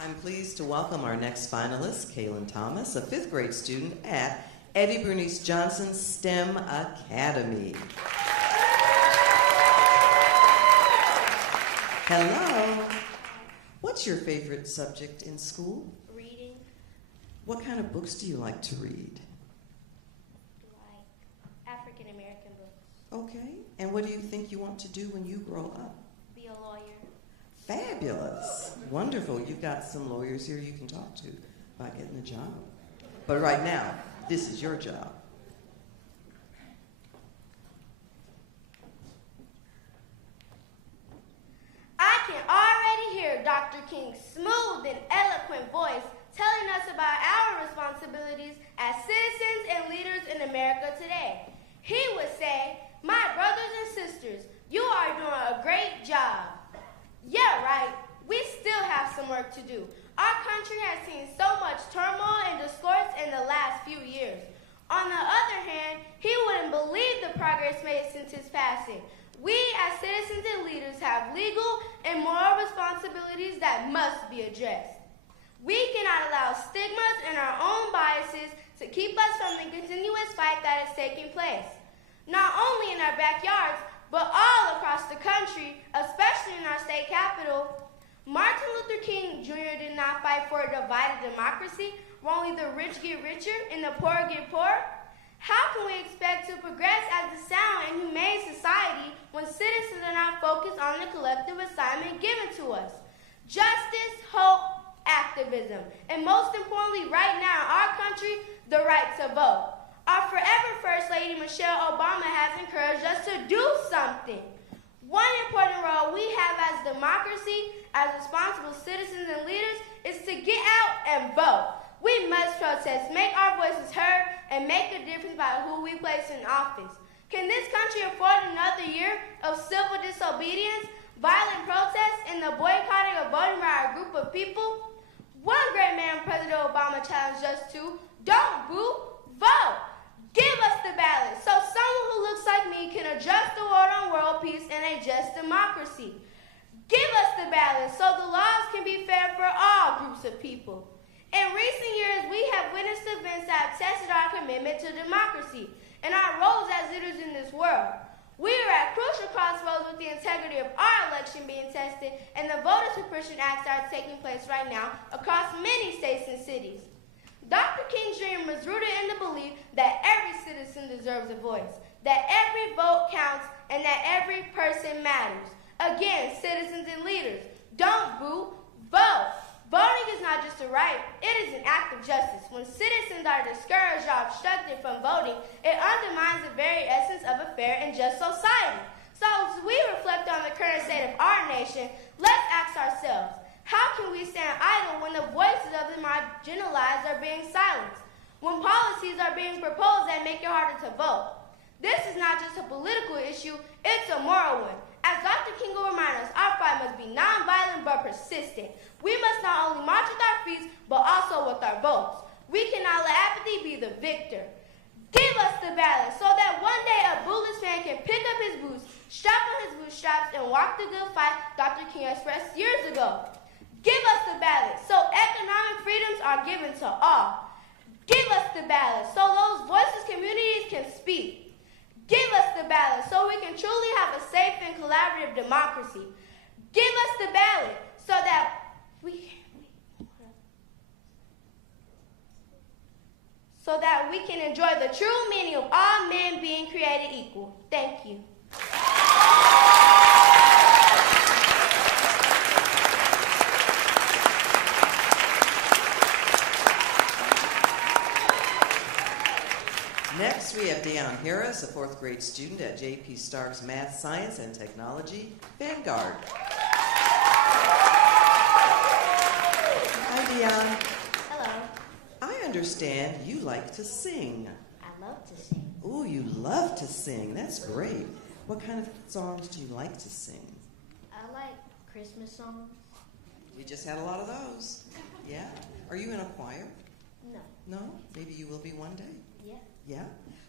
I'm pleased to welcome our next finalist, Kaylin Thomas, a 5th grade student at Eddie Bernice Johnson STEM Academy. Hello. What's your favorite subject in school? Reading. What kind of books do you like to read? Like African American books. Okay. And what do you think you want to do when you grow up? Be a lawyer. Fabulous. Wonderful. You've got some lawyers here you can talk to about getting a job. But right now, this is your job. I can already hear Dr. King's smooth and eloquent voice telling us about our responsibilities as citizens and leaders in America today. He would say, "My brothers and sisters, you are doing a great job." Yeah, right. We still have some work to do. Our country has seen so much turmoil and discourse in the last few years. On the other hand, he wouldn't believe the progress made since his passing. We as citizens and leaders have legal and moral responsibilities that must be addressed. We cannot allow stigmas and our own biases to keep us from the continuous fight that is taking place, not only in our backyards, but all across the country, especially in our state capital. Martin Luther King Jr. did not fight for a divided democracy where only the rich get richer and the poor get poorer. How can we expect to progress as a sound and humane society when citizens are not focused on the collective assignment given to us? Justice, hope, activism, and most importantly right now in our country, the right to vote. Our forever First Lady Michelle Obama has encouraged us to do something. One important role we have as democracy, as responsible citizens and leaders, is to get out and vote. We must protest, make our voices heard, and make a difference by who we place in office. Can this country afford another year of civil disobedience, violent protests, and the boycotting of voting by a group of people? One great man President Obama challenged us to: don't boo, vote. Give us the ballot so someone who looks like me can adjust the world on world peace and a just democracy. Give us the ballot so the laws can be fair for all groups of people. In recent years, we have witnessed events that have tested our commitment to democracy and our roles as leaders in this world. We are at crucial crossroads with the integrity of our election being tested and the voter suppression acts that are taking place right now across many states and cities. Dr. King's dream was rooted in the belief that every citizen deserves a voice, that every vote counts, and that every person matters. Again, citizens and leaders, don't boo, vote. Voting is not just a right, it is an act of justice. When citizens are discouraged or obstructed from voting, it undermines the very essence of a fair and just society. So as we reflect on the current state of our nation, let's ask ourselves, how can we stand idle when the voices of the marginalized are being silenced? When policies are being proposed that make it harder to vote? This is not just a political issue, it's a moral one. As Dr. King will remind us, our fight must be nonviolent but persistent. We must not only march with our feet, but also with our votes. We cannot let apathy be the victor. Give us the ballot so that one day a bootless fan can pick up his boots, strap on his bootstraps, and walk the good fight Dr. King expressed years ago. Give us the ballot so economic freedoms are given to all. Give us the ballot so those voiceless communities can speak. Give us the ballot so we can truly have a safe and collaborative democracy. Give us the ballot so that we can enjoy the true meaning of all men being created equal. Thank you. Next, we have Deion Harris, a 4th grade student at J.P. Stark's Math, Science, and Technology Vanguard. Hi, Deion. Hello. I understand you like to sing. I love to sing. Ooh, you love to sing. That's great. What kind of songs do you like to sing? I like Christmas songs. We just had a lot of those. Yeah? Are you in a choir? No. No? Maybe you will be one day. Yeah. Yeah?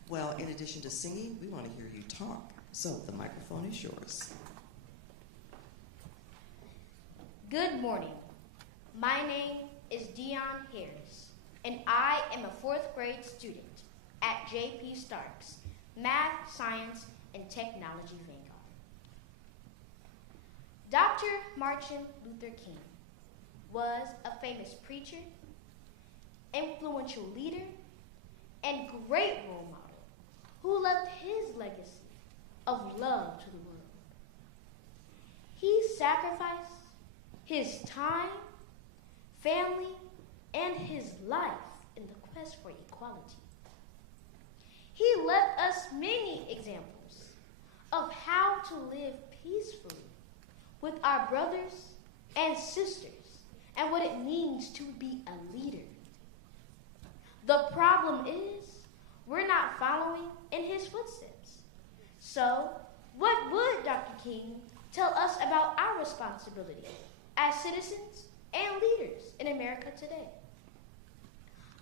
Well, in addition to singing, we want to hear you talk. So the microphone is yours. Good morning. My name is Dion Harris, and I am a 4th grade student at J.P. Starks, Math, Science, and Technology Vanguard. Dr. Martin Luther King was a famous preacher, influential leader, and great role model who left his legacy of love to the world. He sacrificed his time, family, and his life in the quest for equality. He left us many examples of how to live peacefully with our brothers and sisters and what it means to be a leader. The problem is we're not following in his footsteps. So, what would Dr. King tell us about our responsibility as citizens and leaders in America today?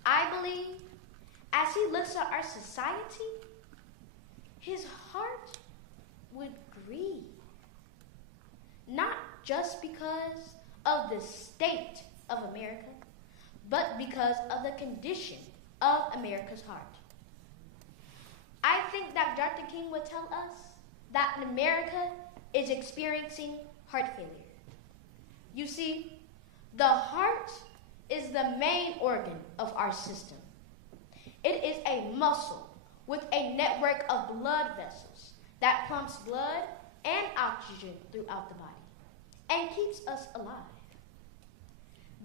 I believe as he looks at our society, his heart would grieve. Not just because of the state of America, but because of the condition of America's heart. I think that Dr. King would tell us that America is experiencing heart failure. You see, the heart is the main organ of our system. It is a muscle with a network of blood vessels that pumps blood and oxygen throughout the body and keeps us alive.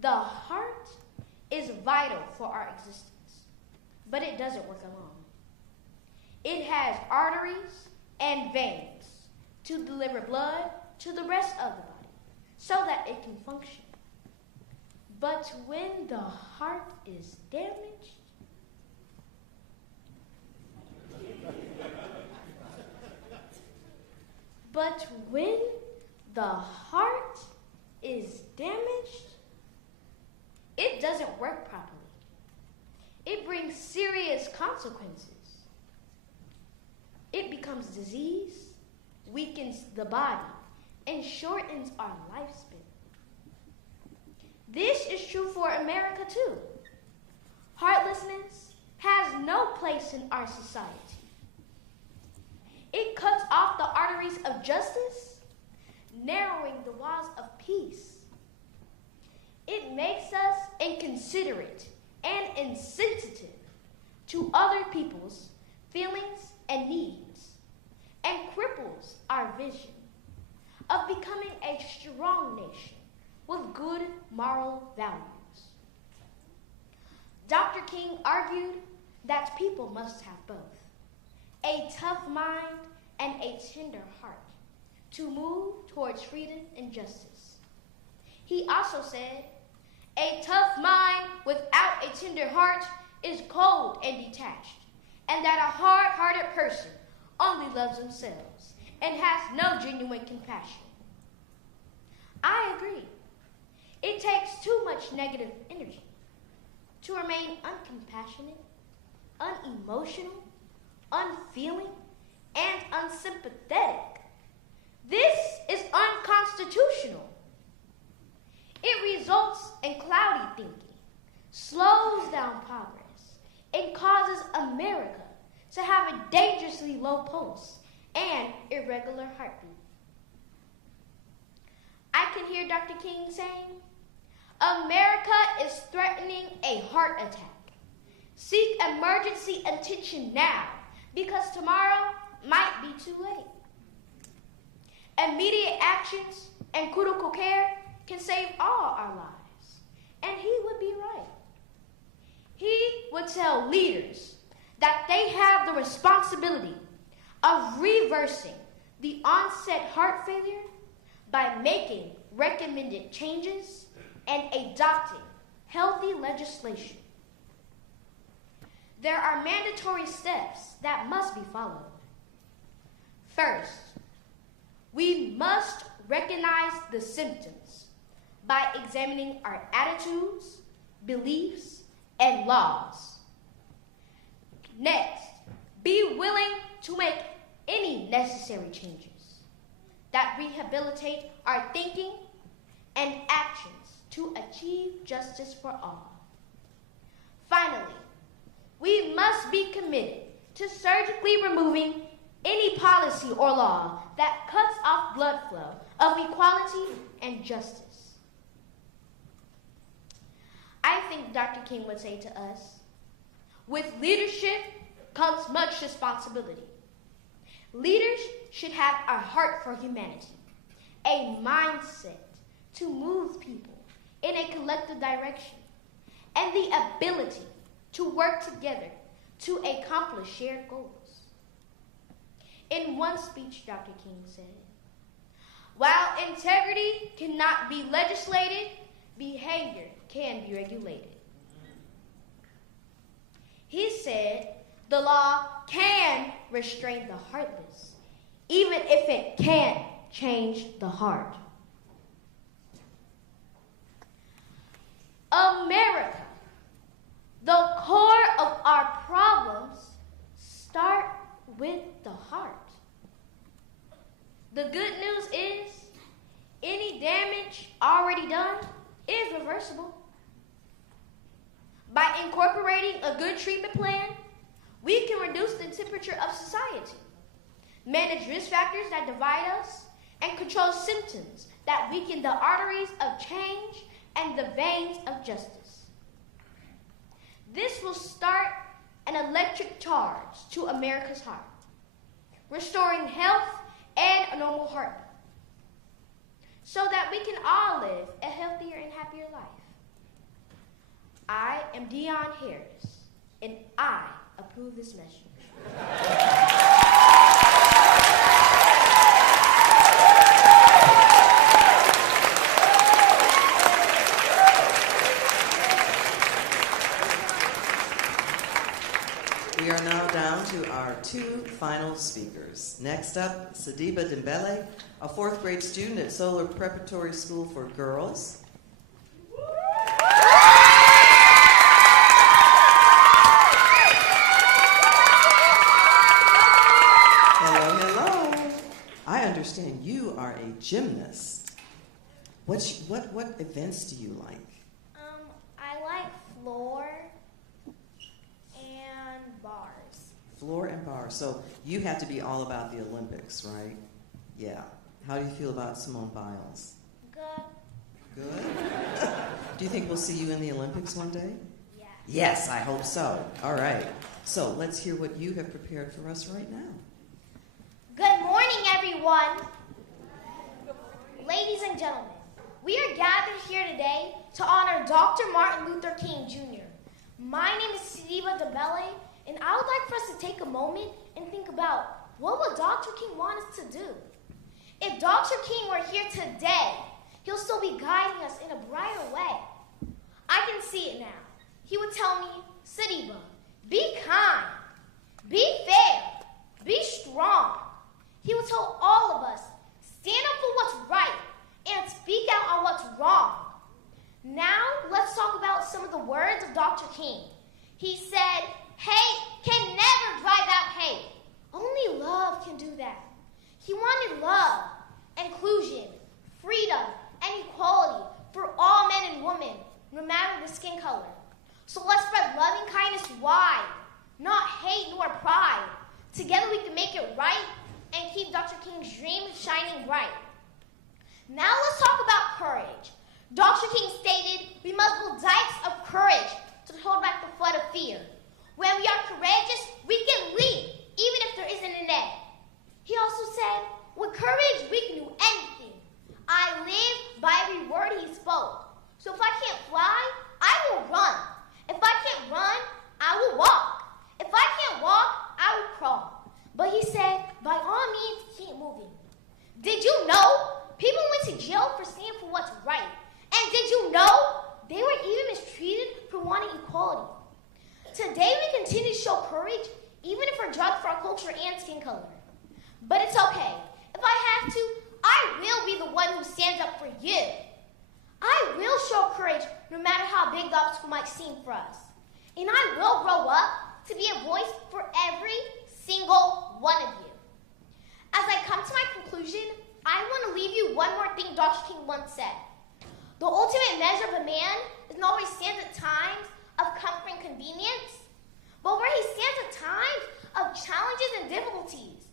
The heart is vital for our existence, but it doesn't work alone. It has arteries and veins to deliver blood to the rest of the body so that it can function. But when the heart is damaged, it doesn't work properly. It brings serious consequences. It becomes disease, weakens the body, and shortens our lifespan. This is true for America too. Heartlessness has no place in our society. It cuts off the arteries of justice, narrowing the walls of peace. It makes us inconsiderate and insensitive to other people's feelings and needs, and cripples our vision of becoming a strong nation with good moral values. Dr. King argued that people must have both a tough mind and a tender heart to move towards freedom and justice. He also said, a tough mind without a tender heart is cold and detached, and that a hard-hearted person only loves themselves and has no genuine compassion. I agree. It takes too much negative energy to remain uncompassionate, unemotional, unfeeling, and unsympathetic. This is unconstitutional. It results in cloudy thinking, slows down progress, and causes America to have a dangerously low pulse and irregular heartbeat. I can hear Dr. King saying, America is threatening a heart attack. Seek emergency attention now, because tomorrow might be too late. Immediate actions and critical care can save all our lives, and he would be right. He would tell leaders that they have the responsibility of reversing the onset heart failure by making recommended changes and adopting healthy legislation. there are mandatory steps that must be followed. First, we must recognize the symptoms by examining our attitudes, beliefs, and laws. Next, be willing to make any necessary changes that rehabilitate our thinking and actions to achieve justice for all. Finally, we must be committed to surgically removing any policy or law that cuts off blood flow of equality and justice. I think Dr. King would say to us, with leadership comes much responsibility. Leaders should have a heart for humanity, a mindset to move people in a collective direction, and the ability to work together to accomplish shared goals. In one speech, Dr. King said, while integrity cannot be legislated, behavior can be regulated. He said the law can restrain the heartless, even if it can't change the heart. America, the core of our problems start with the heart. The good news is any damage already done is reversible. By incorporating a good treatment plan, we can reduce the temperature of society, manage risk factors that divide us, and control symptoms that weaken the arteries of change and the veins of justice. This will start an electric charge to America's heart, restoring health and a normal heartbeat, so that we can all live a healthier and happier life. I am Dion Harris, and I approve this message. We are now down to our two final speakers. Next up, Sadiba Dembele, a fourth grade student at Solar Preparatory School for Girls. Hello, hello. I understand you are a gymnast. What events do you like? I like floor and bars. Floor and bar. So you have to be all about the Olympics, right? Yeah. How do you feel about Simone Biles? Good. Good? Do you think we'll see you in the Olympics one day? Yeah. Yes, I hope so. All right. So let's hear what you have prepared for us right now. Good morning, everyone. Ladies and gentlemen, we are gathered here today to honor Dr. Martin Luther King Jr. My name is Sadiba Dembele, and I would like for us to take a moment and think about what would Dr. King want us to do? If Dr. King were here today, he'll still be guiding us in a brighter way. I can see it now. He would tell me, Sadiba, be kind, be fair, be strong. He would tell all of us, stand up for what's right and speak out on what's wrong. Now, let's talk about some of the words of Dr. King. He said, hate can never drive out hate. Only love can do that. He wanted love, inclusion, freedom, and equality for all men and women, no matter the skin color. So let's spread loving kindness wide, not hate nor pride. Together we can make it right and keep Dr. King's dream shining bright. Now let's talk about courage. Dr. King stated, we must build dikes of courage to hold back the flood of fear. When we are courageous, we can leap, even if there isn't an end. He also said, with courage, we can do anything. I live by every word he spoke. So if I can't fly, I will run. If I can't run, I will walk. If I can't walk, I will crawl. But he said, by all means, keep moving. Did you know people went to jail for standing for what's right? And did you know they were even mistreated for wanting Today we continue to show courage, even if we're drugged for our culture and skin color. But it's okay. If I have to, I will be the one who stands up for you. I will show courage no matter how big the obstacle might seem for us. And I will grow up to be a voice for every single one of you. As I come to my conclusion, I want to leave you one more thing Dr. King once said. The ultimate measure of a man is not where he stands at times of comfort and convenience, but where he stands at times of challenges and difficulties.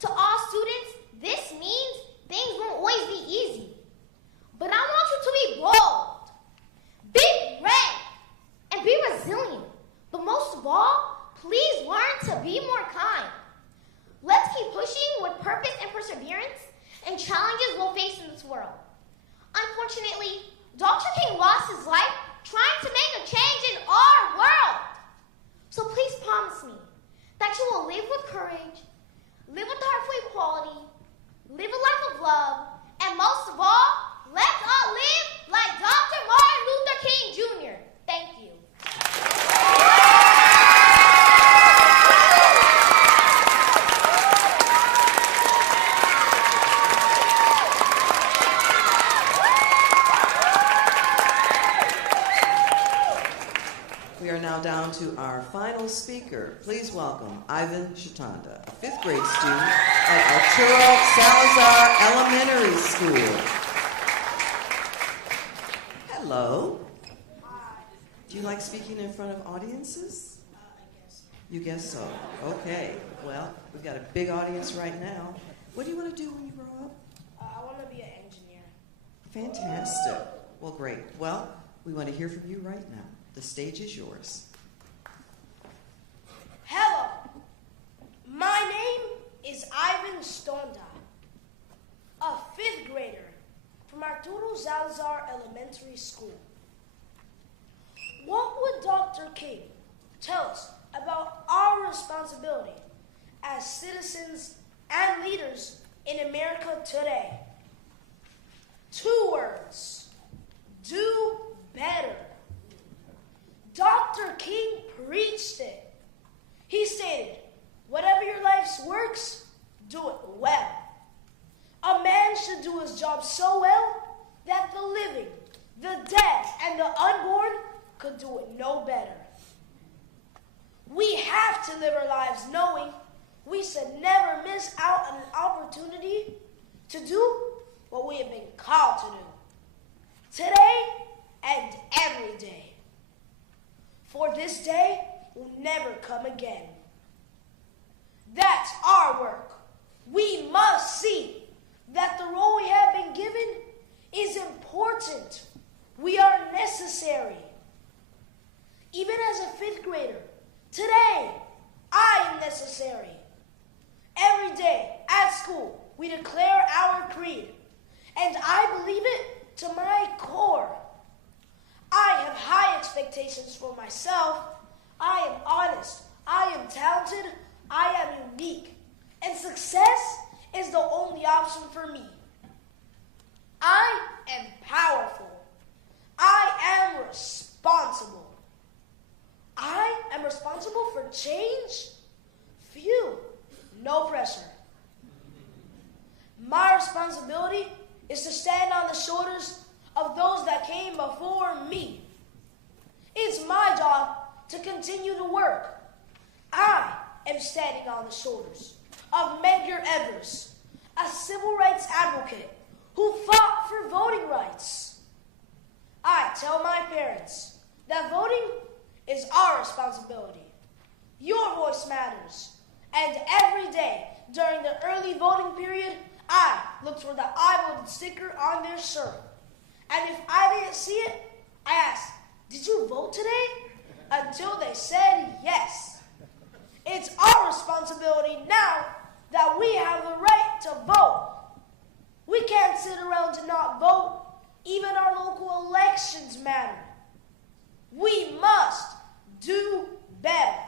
To all students, this means things won't always be easy. But I want you to be bold, be brave, and be resilient. But most of all, please learn to be more kind. Let's keep pushing with purpose and perseverance and challenges we'll face in this world. Unfortunately, Dr. King lost his life trying to make a change in our world. So please promise me that you will live with courage, live with the heart for equality, live a life of love, and most of all, let's all live like Dr. Martin Luther King Jr. Thank you. We are now down to our final speaker. Please welcome Ivan Shatanda, a 5th grade student at Arturo Salazar Elementary School. Hello. Do you like speaking in front of audiences? I guess so. You guess so. Okay. Well, we've got a big audience right now. What do you want to do when you grow up? I want to be an engineer. Fantastic. Well, great. Well, we want to hear from you right now. The stage is yours. Hello. My name is Ivan Stonda, a 5th grader from Arturo Salazar Elementary School. What would Dr. King tell us about our responsibility as citizens and leaders in America today? 2 words: do better. Dr. King preached it. He stated, whatever your life's works, do it well. A man should do his job so well that the living, the dead, and the unborn could do it no better. We have to live our lives knowing we should never miss out on an opportunity to do what we have been called to do. Today and every day. For this day will never come again. That's our work. We must see that the role we have been given is important. We are necessary. Even as a 5th grader, today I am necessary. Every day at school, we declare our creed, and I believe it to my core. I have high expectations for myself. I am honest. I am talented. I am unique. And success is the only option for me. I am powerful. I am responsible. I am responsible for change? Phew, no pressure. My responsibility is to stand on the shoulders of those that came before me. It's my job to continue to work. I am standing on the shoulders of Medgar Evers, a civil rights advocate who fought for voting rights. I tell my parents that voting is our responsibility. Your voice matters. And every day during the early voting period, I looked for the I voted sticker on their shirt. And if I didn't see it, I asked, "Did you vote today?" Until they said yes. It's our responsibility now that we have the right to vote. We can't sit around and not vote. Even our local elections matter. We must do better.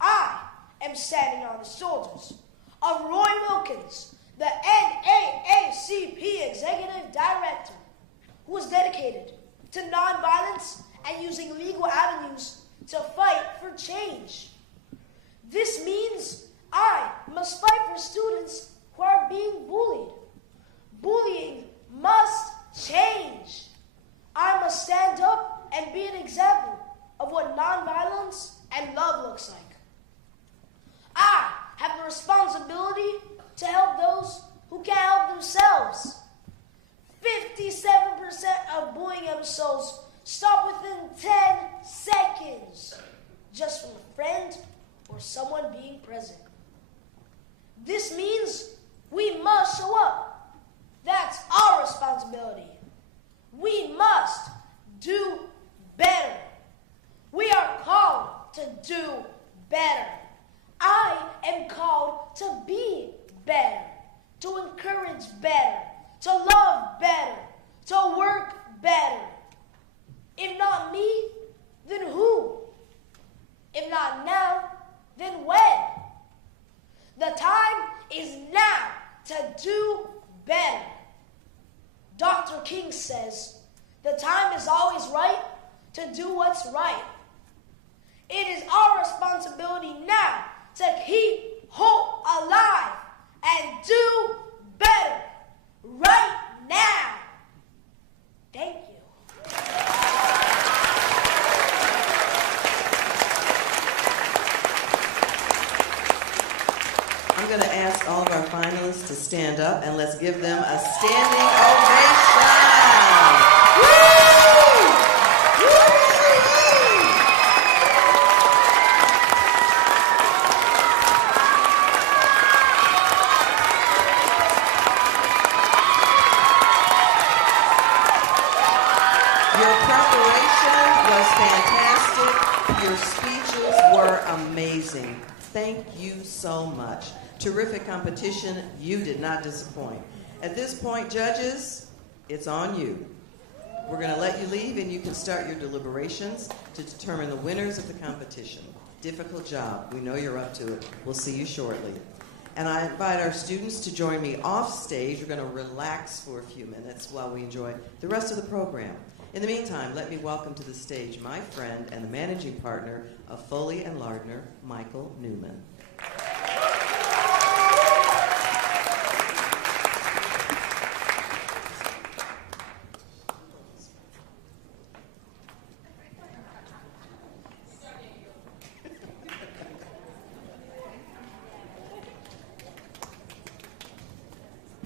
I am standing on the shoulders of Roy Wilkins, the NAACP Executive Director, who is dedicated to nonviolence and using legal avenues to fight for change. This means I must fight for students who are being bullied. Bullying must change. I must stand up and be an example of what nonviolence and love looks like. I have the responsibility to help those who can't help themselves. 57% of bullying episodes stop within 10 seconds, just from a friend or someone being present. This means we must show up. That's our responsibility. We must do better. We are called to do better. I am called to be better, to encourage better, to love better, to work better. If not me, then who? If not now, then when? The time is now to do better. Dr. King says, the time is always right to do what's right. It is our responsibility now to keep hope alive and do better right now. Thank you. I'm going to ask all of our finalists to stand up, and let's give them a standing ovation. Your preparation was fantastic. Your speeches were amazing. Thank you so much. Terrific competition. You did not disappoint. At this point, judges, it's on you. We're going to let you leave, and you can start your deliberations to determine the winners of the competition. Difficult job. We know you're up to it. We'll see you shortly. And I invite our students to join me off stage. We're going to relax for a few minutes while we enjoy the rest of the program. In the meantime, let me welcome to the stage my friend and the managing partner of Foley and Lardner, Michael Newman.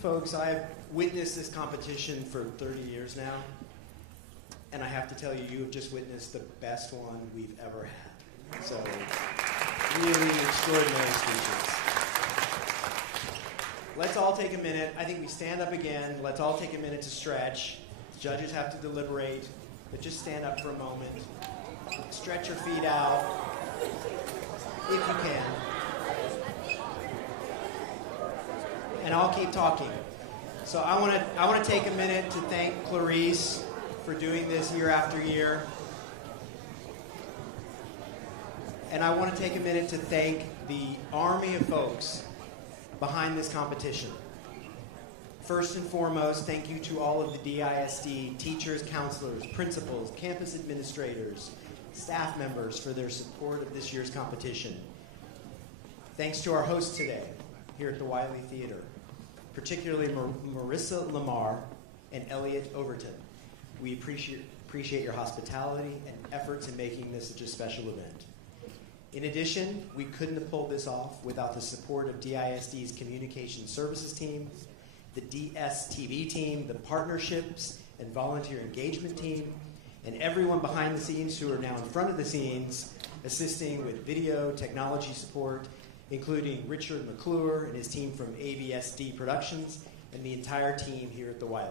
Folks, I've witnessed this competition for 30 years now, and I have to tell you, you have just witnessed the best one we've ever had. So, really extraordinary speeches. Let's all take a minute. I think we stand up again. Let's all take a minute to stretch. Judges have to deliberate, but just stand up for a moment. Stretch your feet out, if you can. And I'll keep talking. So I want to take a minute to thank Clarice for doing this year after year. And I want to take a minute to thank the army of folks behind this competition. First and foremost, thank you to all of the DISD teachers, counselors, principals, campus administrators, staff members for their support of this year's competition. Thanks to our hosts today here at the Wiley Theater, particularly Marissa Lamar and Elliot Overton. We appreciate your hospitality and efforts in making this such a special event. In addition, we couldn't have pulled this off without the support of DISD's Communication Services team, the DSTV team, the Partnerships and Volunteer Engagement team, and everyone behind the scenes who are now in front of the scenes assisting with video technology support, including Richard McClure and his team from AVSD Productions and the entire team here at the Wiley.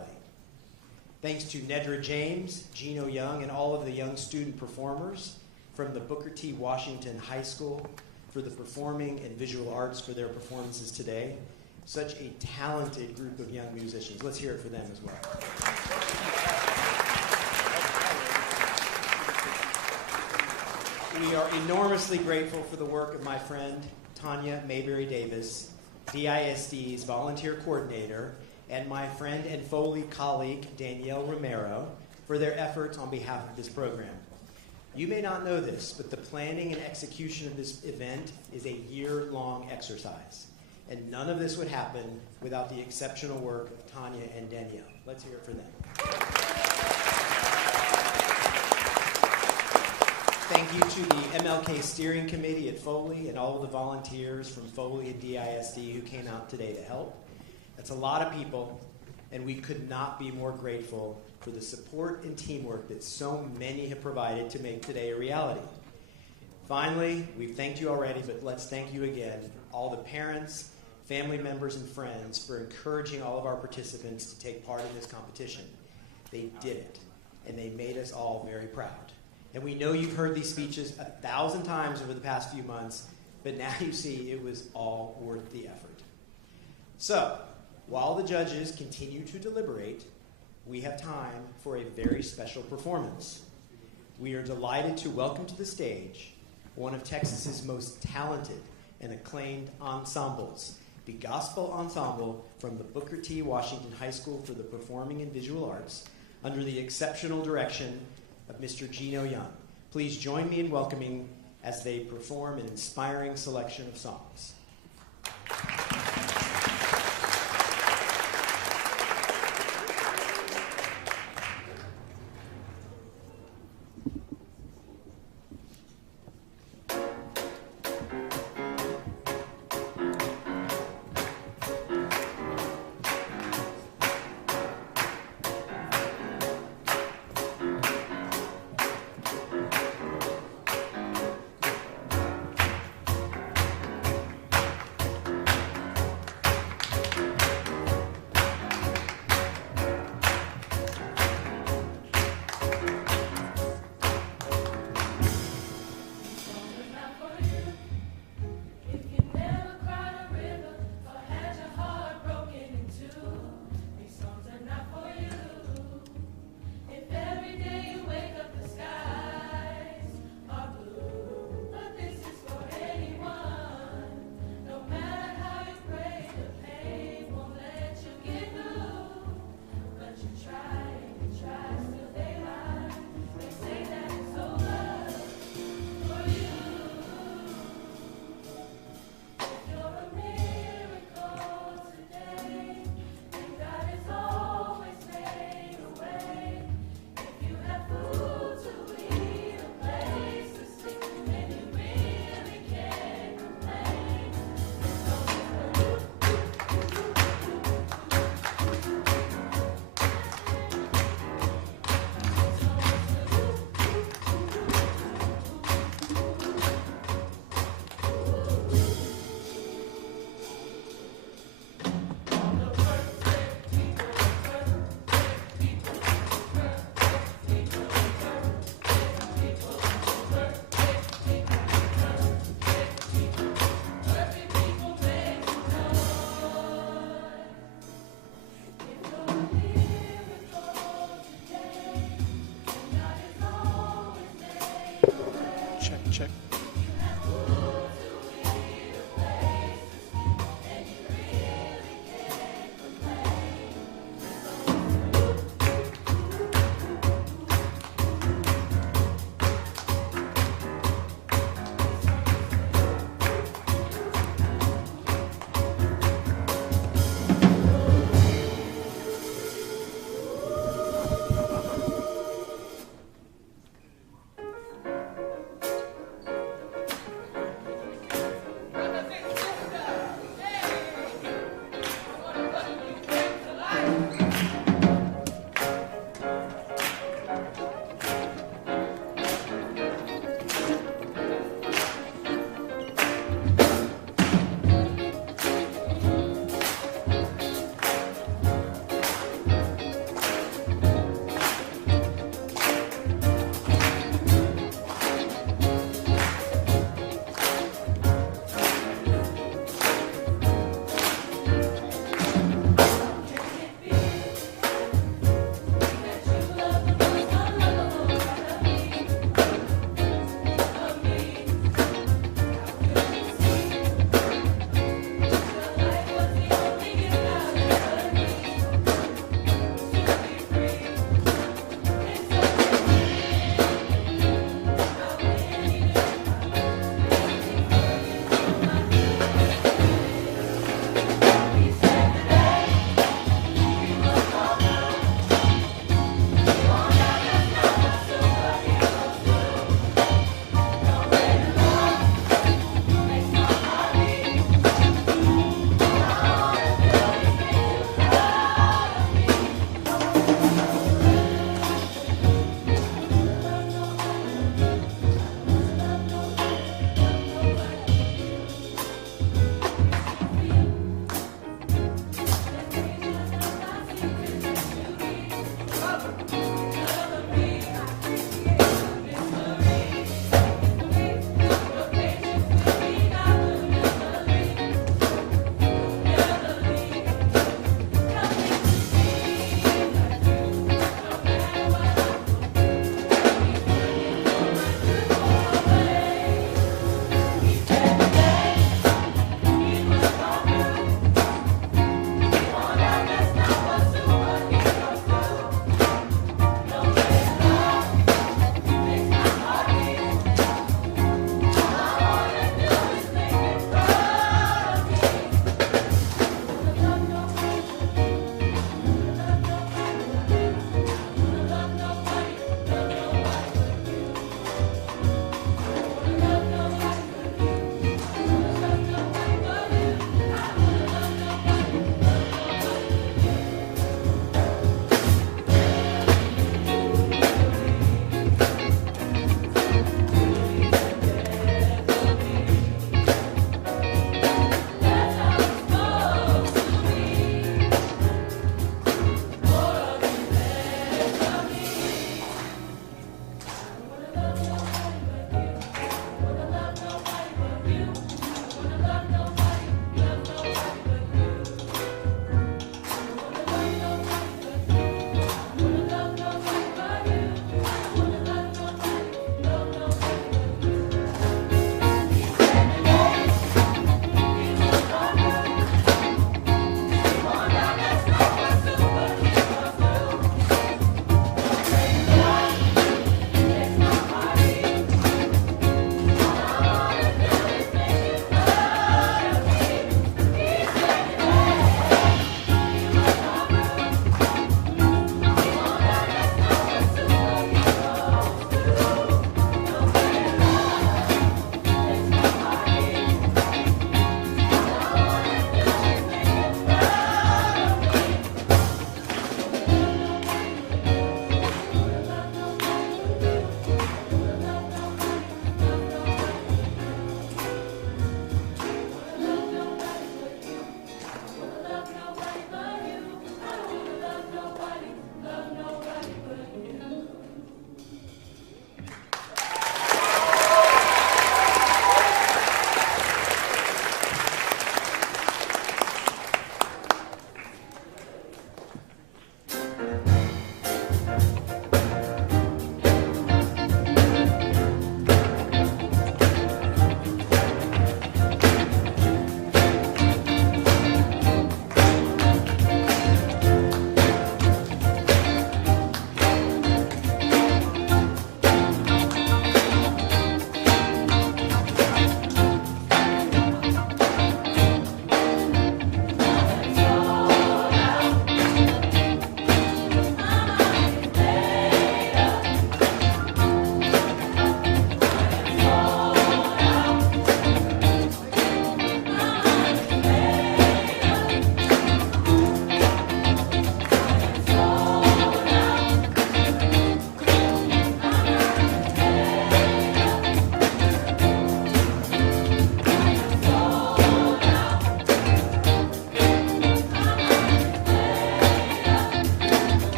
Thanks to Nedra James, Gino Young, and all of the young student performers from the Booker T. Washington High School for the performing and visual arts for their performances today. Such a talented group of young musicians. Let's hear it for them as well. We are enormously grateful for the work of my friend, Tanya Mayberry Davis, DISD's volunteer coordinator, and my friend and Foley colleague, Danielle Romero, for their efforts on behalf of this program. You may not know this, but the planning and execution of this event is a year-long exercise. And none of this would happen without the exceptional work of Tanya and Danielle. Let's hear it for them. Thank you to the MLK Steering Committee at Foley and all of the volunteers from Foley and DISD who came out today to help. That's a lot of people, and we could not be more grateful for the support and teamwork that so many have provided to make today a reality. Finally, we've thanked you already, but let's thank you again, all the parents, family members, and friends for encouraging all of our participants to take part in this competition. They did it, and they made us all very proud. And we know you've heard these speeches 1,000 times over the past few months, but now you see it was all worth the effort. So, while the judges continue to deliberate, we have time for a very special performance. We are delighted to welcome to the stage one of Texas's most talented and acclaimed ensembles, the Gospel Ensemble from the Booker T. Washington High School for the Performing and Visual Arts, under the exceptional direction of Mr. Gino Young. Please join me in welcoming as they perform an inspiring selection of songs. Check.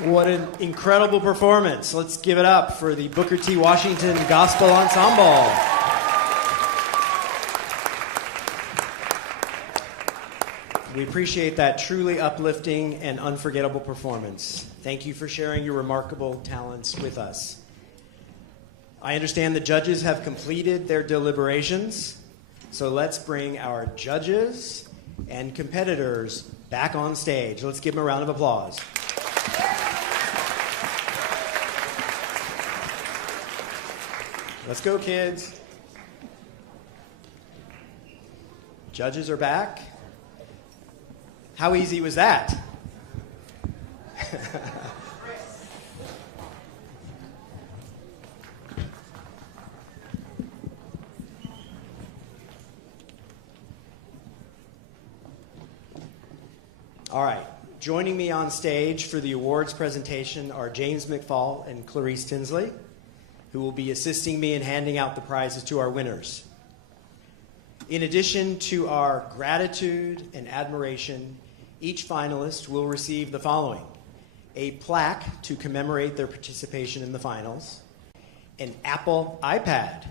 What an incredible performance. Let's give it up for the Booker T. Washington Gospel Ensemble. We appreciate that truly uplifting and unforgettable performance. Thank you for sharing your remarkable talents with us. I understand the judges have completed their deliberations, so let's bring our judges and competitors back on stage. Let's give them a round of applause. Let's go, kids. Judges are back. How easy was that? All right. Joining me on stage for the awards presentation are James McFall and Clarice Tinsley, who will be assisting me in handing out the prizes to our winners. In addition to our gratitude and admiration, each finalist will receive the following: a plaque to commemorate their participation in the finals, an Apple iPad,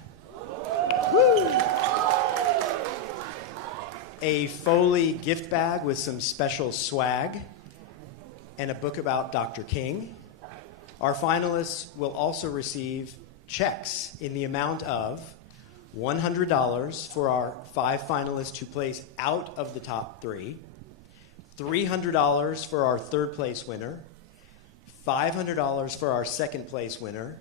a Foley gift bag with some special swag, and a book about Dr. King. Our finalists will also receive checks in the amount of $100 for our 5 finalists who place out of the top 3, $300 for our 3rd place winner, $500 for our 2nd place winner,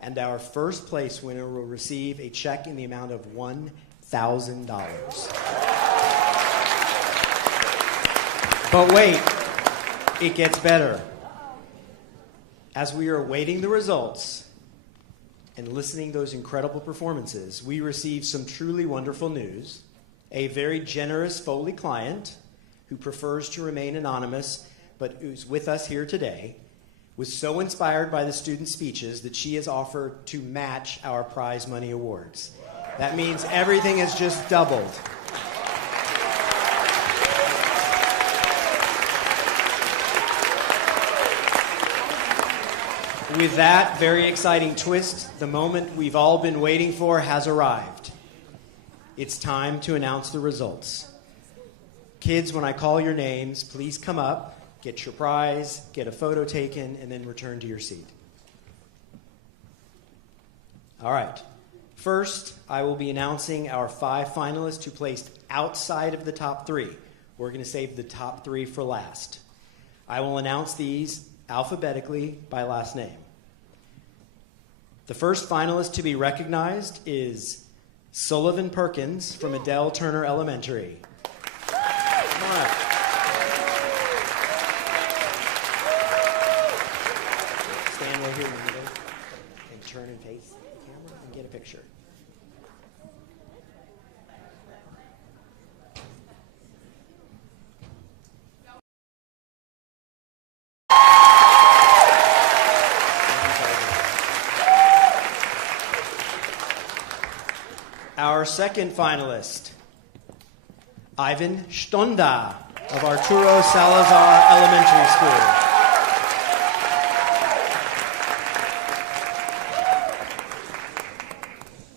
and our 1st place winner will receive a check in the amount of $1,000. But wait, it gets better. As we are awaiting the results and listening to those incredible performances, we received some truly wonderful news. A very generous Foley client who prefers to remain anonymous but who's with us here today was so inspired by the student speeches that she has offered to match our prize money awards. That means everything has just doubled. With that very exciting twist, the moment we've all been waiting for has arrived. It's time to announce the results. Kids, when I call your names, please come up, get your prize, get a photo taken, and then return to your seat. All right. First, I will be announcing our 5 finalists who placed outside of the top 3. We're going to save the top 3 for last. I will announce these alphabetically by last name. The first finalist to be recognized is Sullivan Perkins from Adele Turner Elementary. Come on up. Stand right here in the middle and turn and face the camera and get a picture. Our second finalist, Ivan Stonda of Arturo Salazar Elementary School.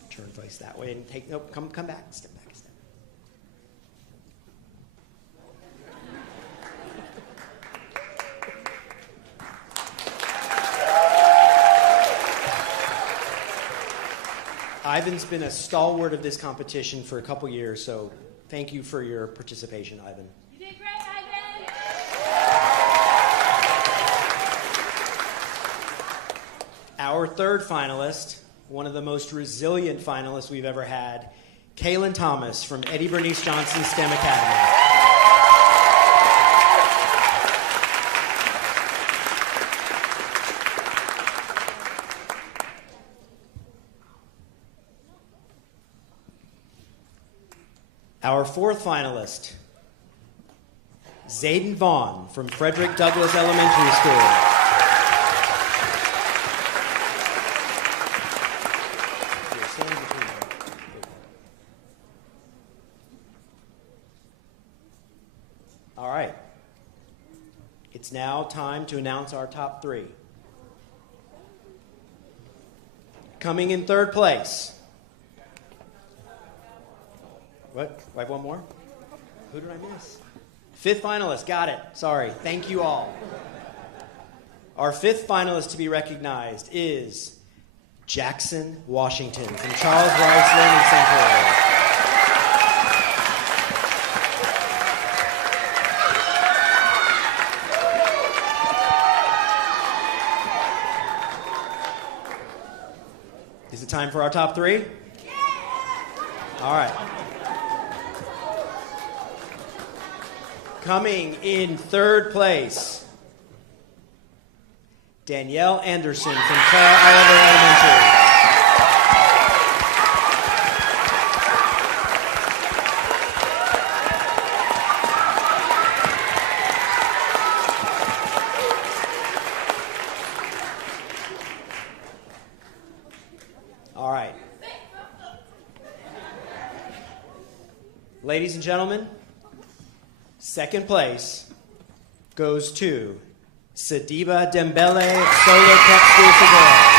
Turn face that way and take, nope, come back, step back a step. Ivan's been a stalwart of this competition for a couple years, so thank you for your participation, Ivan. You did great, Ivan! Our third finalist, one of the most resilient finalists we've ever had, Kaylin Thomas from Eddie Bernice Johnson STEM Academy. Our fourth finalist, Zayden Vaughn from Frederick Douglass Elementary School. All right. It's now time to announce our top three. Coming in third place. What? I have one more? Who did I miss? Fifth finalist. Got it. Sorry. Thank you all. Our fifth finalist to be recognized is Jackson Washington from Charles Rice Learning Center. Is it time for our top three? All right. Coming in third place, Danielle Anderson from Clara Oliver Elementary. All right. Ladies and gentlemen, second place goes to Sadiba Dembele of Solo Tech School for Girls.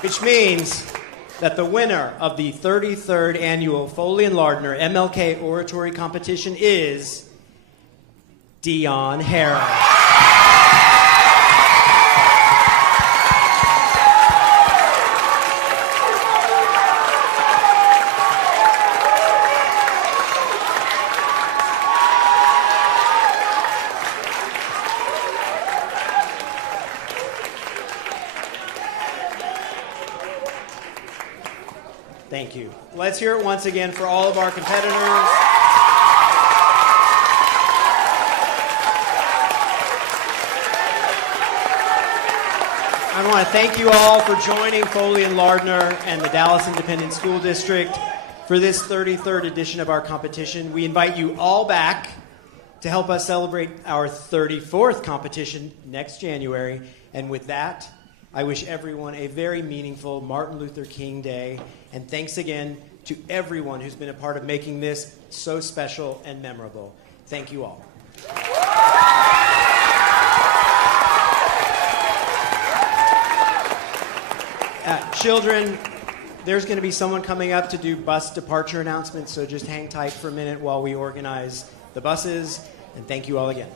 Which means that the winner of the 33rd Annual Foley Lardner MLK Oratory Competition is Dion Harris. Thank you. Let's hear it once again for all of our competitors. I want to thank you all for joining Foley and Lardner and the Dallas Independent School District for this 33rd edition of our competition. We invite you all back to help us celebrate our 34th competition next January. And with that, I wish everyone a very meaningful Martin Luther King Day. And thanks again to everyone who's been a part of making this so special and memorable. Thank you all. Children, there's going to be someone coming up to do bus departure announcements, so just hang tight for a minute while we organize the buses. And thank you all again.